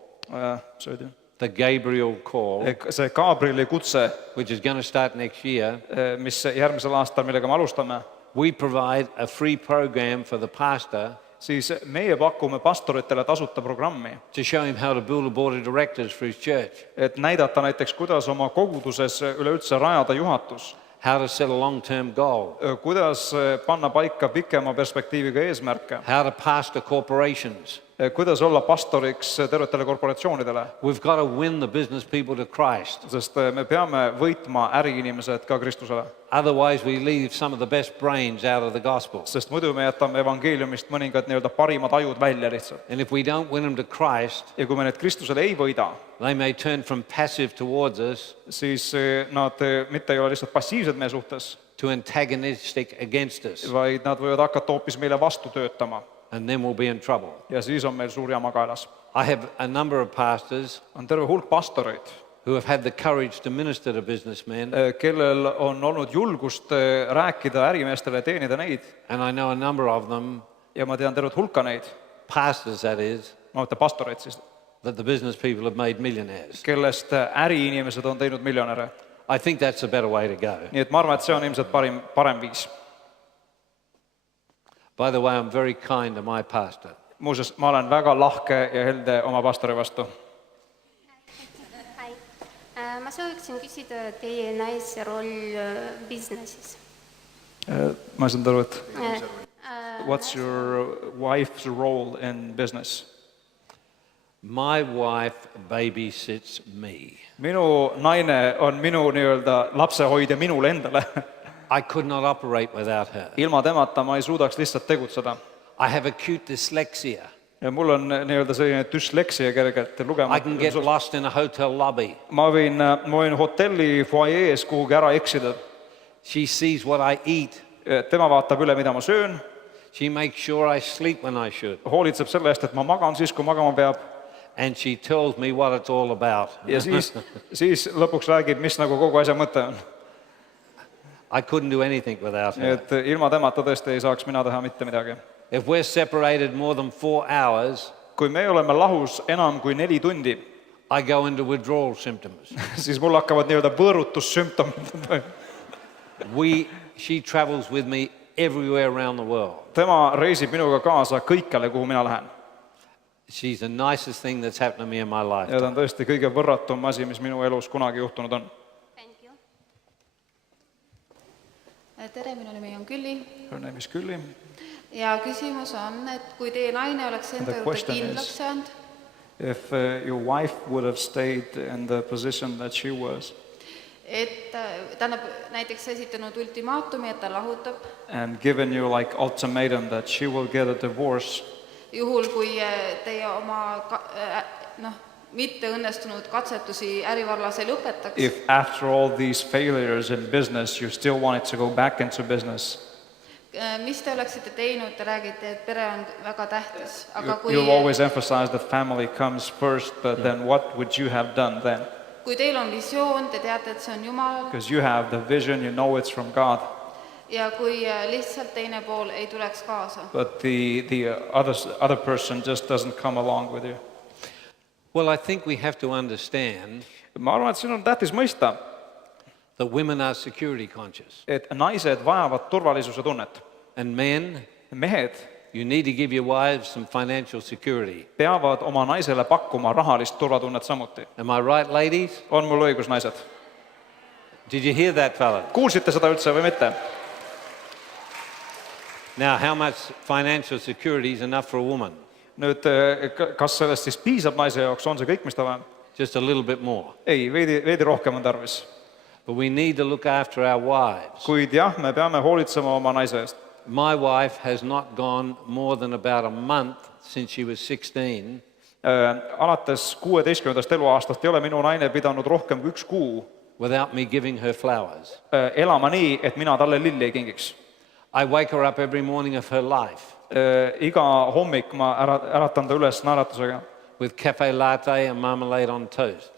the Gabriel call, see Gabrieli kutse, which is going to start next year, mis järgmisel aastal, millega me alustame, we provide a free program for the pastor siis meie pakume pastoritele tasuta programmi, to show him how to build a board of directors for his church, et näidata näiteks, kuidas oma koguduses üleüldse rajada juhatus, how to set a long-term goal, kuidas panna paika pikema perspektiiviga eesmärke, how to pastor corporations. Kuidas olla pastoriks tervetele korporatsioonidele. We've got to win the business people to Christ. Sest me peame võitma äriinimesed ka Kristusele. Otherwise we leave some of the best brains out of the gospel. Sest muidu me jätame evangeeliumist mõningad nii-öelda parimad ajud välja lihtsalt. And if we don't win them to Christ, ja kui me need Kristusele ei võida, they may turn from passive towards us, siis nad mitte ei ole lihtsalt passiivsed meie suhtes, to antagonistic against us. Vaid nad võivad hakata hoopis meile vastu töötama. And then we'll be in trouble. Ja siis on meil suur jama kaelas. I have a number of pastors on terve hulk pastoreid, who have had the courage to minister to businessmen, kellel on olnud julgust rääkida ärimeestele, teenida neid. And I know a number of them, ja ma tean tervet hulka neid, pastors that is, ma mõtlen pastoreid siis, that the business people have made millionaires. Kellest äriinimesed on teinud miljonäre. I think that's a better way to go. Nii et ma arvan, et see on ilmselt parem viis. By the way, I'm very kind to my pastor. Muuseas, ma olen väga lahke ja helde oma pastori vastu. Ma sooviksin küsida teie naise roll businessis. Ma ei saanud aru, et what's your wife's role in business? My wife babysits me. Minu naine on minu nii-öelda lapsehoidja minule endale. I could not operate without her. Ilma temata ma ei suudaks lihtsalt tegutseda. I have acute dyslexia. Ja mul on nii-öelda selline dysleksia kergelt lugema. I can get lost in a hotel lobby. Ma võin hotelli foajees kuhugi ära eksida. She sees what I eat. Tema vaatab üle, mida ma söön. She makes sure I sleep when I should. Hoolitseb selle eest, et ma magan siis, kui magama peab. And she tells me what it's all about. Ja siis lõpuks räägib, mis nagu kogu asja mõte on. I couldn't do anything without her. Et ilma temata tõesti ei saaks mina teha mitte midagi. If we're separated more than 4 hours, kui me oleme lahus enam kui 4 tundi, I go into withdrawal symptoms. siis mul hakkavad nii-öelda võõrutussümptomid. she travels with me everywhere around the world. Tema reisib minuga kaasa kõikjale, kuhu mina lähen. She's the nicest thing that's happened to me in my life. Ja ta on tõesti kõige võrratum asi, mis minu elus kunagi juhtunud on. Tere, minu nimi on Külli. Her name is Külli. Ja küsimus on, et kui teie naine oleks enda juurde kindlaks jäänud, if your wife would have stayed in the position that she was, et tähendab näiteks esitanud ultimaatumi, et ta lahutab, and given you like ultimatum that she will get a divorce, juhul kui teie oma mitte õnnestunud katsetusi ärivallas ei lõpetaks, if after all these failures in business you still wanted to go back into business, mis te oleksite teinud? Te räägite, et pere on väga tähtis, aga kui you always emphasize that family comes first, but then what would you have done then? Kui teil on visioon, te teate, et see on Jumalal, Because you have the vision, you know it's from God, ja kui lihtsalt teine pool ei tuleks kaasa. but the other person just doesn't come along with you. Well, I think we have to understand Ma arvan, et siin on tähtis mõista, that women are security conscious. et naised vajavad turvalisuse tunnet. And men, Mehed you need to give your wives some financial security. peavad oma naisele pakkuma rahalist turvatunnet samuti. Am I right, ladies? On mul õigus, naised? Did you hear that, fella? Kuulsite seda üldse või mitte? Now, how much financial security is enough for a woman? Nüüd, kas sellest siis piisab naise jaoks, on see kõik, mis ta vajab? Just a little bit more. Ei, veidi rohkem on tarvis. But we need to look after our wives. Kuid jah, me peame hoolitsema oma naise eest. My wife has not gone more than about a month since she was 16 Alates 16. eluaastast ei ole minu naine pidanud rohkem kui 1 kuu without me giving her flowers. elama nii, et mina talle lilli ei kingiks. I wake her up every morning of her life Iga hommik ma äratan ta üles naeratusega with cafe latte and marmalade on toast.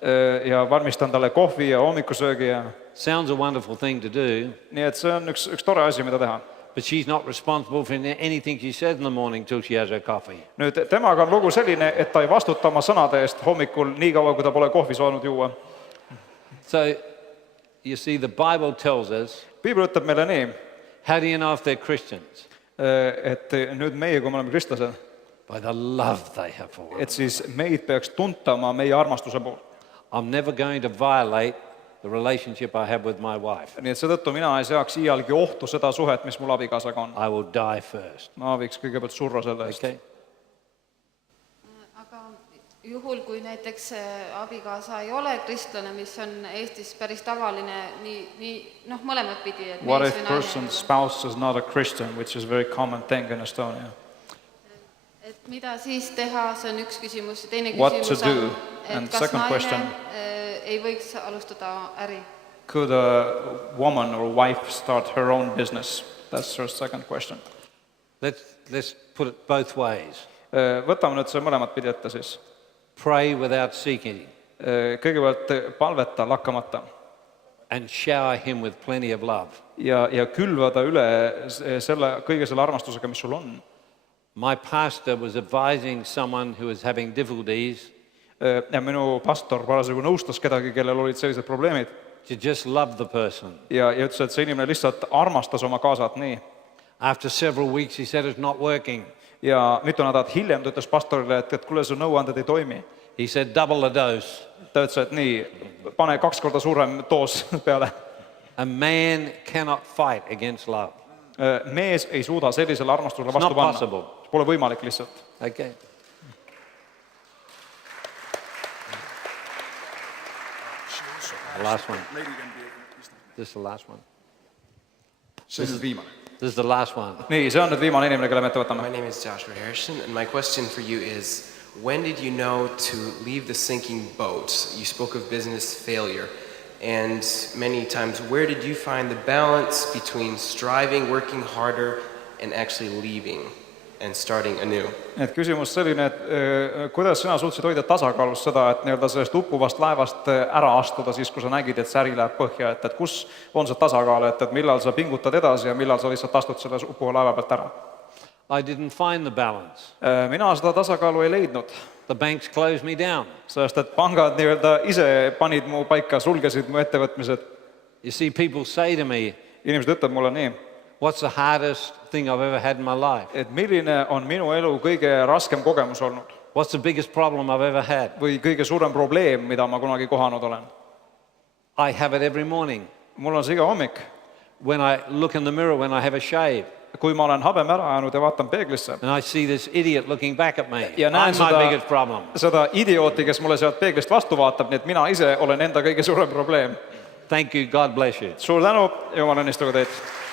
ja valmistan talle kohvi ja hommikusöögi ja Sounds a wonderful thing to do, nii et see on üks tore asi, mida teha. but she's not responsible for anything she says in the morning till she has her coffee. Nüüd temaga on lugu selline, et ta ei vastuta oma sõnade eest hommikul nii kaua, kui ta pole kohvi saanud juua. So, you see, the Bible tells us, Piibel ütleb meile nii, how do you know if they're Christians? et nüüd meie, kui me oleme kristlased, By the love they have for us. et siis meid peaks tuntama meie armastuse poolt. I'm never going to violate the relationship I have with my wife. Nii et seetõttu mina ei seaks iialgi ohtu seda suhet, mis mul abikaasaga on. I will die first. Ma võiks kõigepealt surra selle eest. Okay? Aga juhul, kui näiteks abikaasa ei ole kristlane, mis on Eestis päris tavaline, mõlemat pidi, et What mees if või person's spouse is not a Christian, which is a very common thing in Estonia? Et mida siis teha, see on üks küsimus. Teine What to küsimus do? on, And et kas second naine question. ei võiks alustada äri. Could a woman or wife start her own business? That's her second question. Let's put it both ways. Võtame nüüd see mõlemat pidi ette siis. Pray without seeking Kõigepealt palveta lakkamata and shower him with plenty of love. ja külvada üle kõige selle armastusega, mis sul on. My pastor was advising someone who was having difficulties Ja minu pastor parasjagu nõustas kedagi, kellel olid sellised probleemid to just love the person. ja ütles, et see inimene lihtsalt armastas oma kaasat nii. After several weeks he said it's not working. Ja mitu nädalat hiljem ta ütles pastorile, et kuule, su nõuanded ei toimi. He said double the dose. Ta ütles, et nii, pane 2 korda suurem doos peale. A man cannot fight against love. Mees ei suuda sellisele armastusele It's vastu not panna. possible. Pole võimalik lihtsalt. Okay. The last one. This is the last one. See on nüüd viimane. This is the last one. Nii, see on nüüd viimane inimene, kelle me ette võtame. My name is Joshua Harrison, and my question for you is, when did you know to leave the sinking boat? You spoke of business failure, and many times, where did you find the balance between striving, working harder, and actually leaving and starting anew? Et küsimus selline, et kuidas sina suutsid hoida tasakaalus seda, et nii-öelda sellest uppuvast laevast ära astuda siis, kui sa nägid, et see äri läheb põhja, et kus on see tasakaal, et millal sa pingutad edasi ja millal sa lihtsalt astud selle uppuva laeva pealt ära? I didn't find the balance. Mina seda tasakaalu ei leidnud. The banks closed me down. Sest et pangad nii-öelda ise panid mu paika, sulgesid mu ettevõtmised. You see, people say to me, inimesed ütleb mulle nii, What's the hardest thing I've ever had in my life? et milline on minu elu kõige raskem kogemus olnud What's the biggest problem I've ever had? või kõige suurem probleem, mida ma kunagi kohanud olen. I have it every morning. Mul on see iga hommik, When I look in the mirror, when I have a shave, kui ma olen habeme ära ajanud ja vaatan peeglisse and I see this idiot looking back at me. ja näen I'm my biggest problem. seda idiooti, kes mulle sealt peeglist vastu vaatab, nii et mina ise olen enda kõige suurem probleem. Thank you. God bless you. Suur tänu, Jumal õnnistagu teid!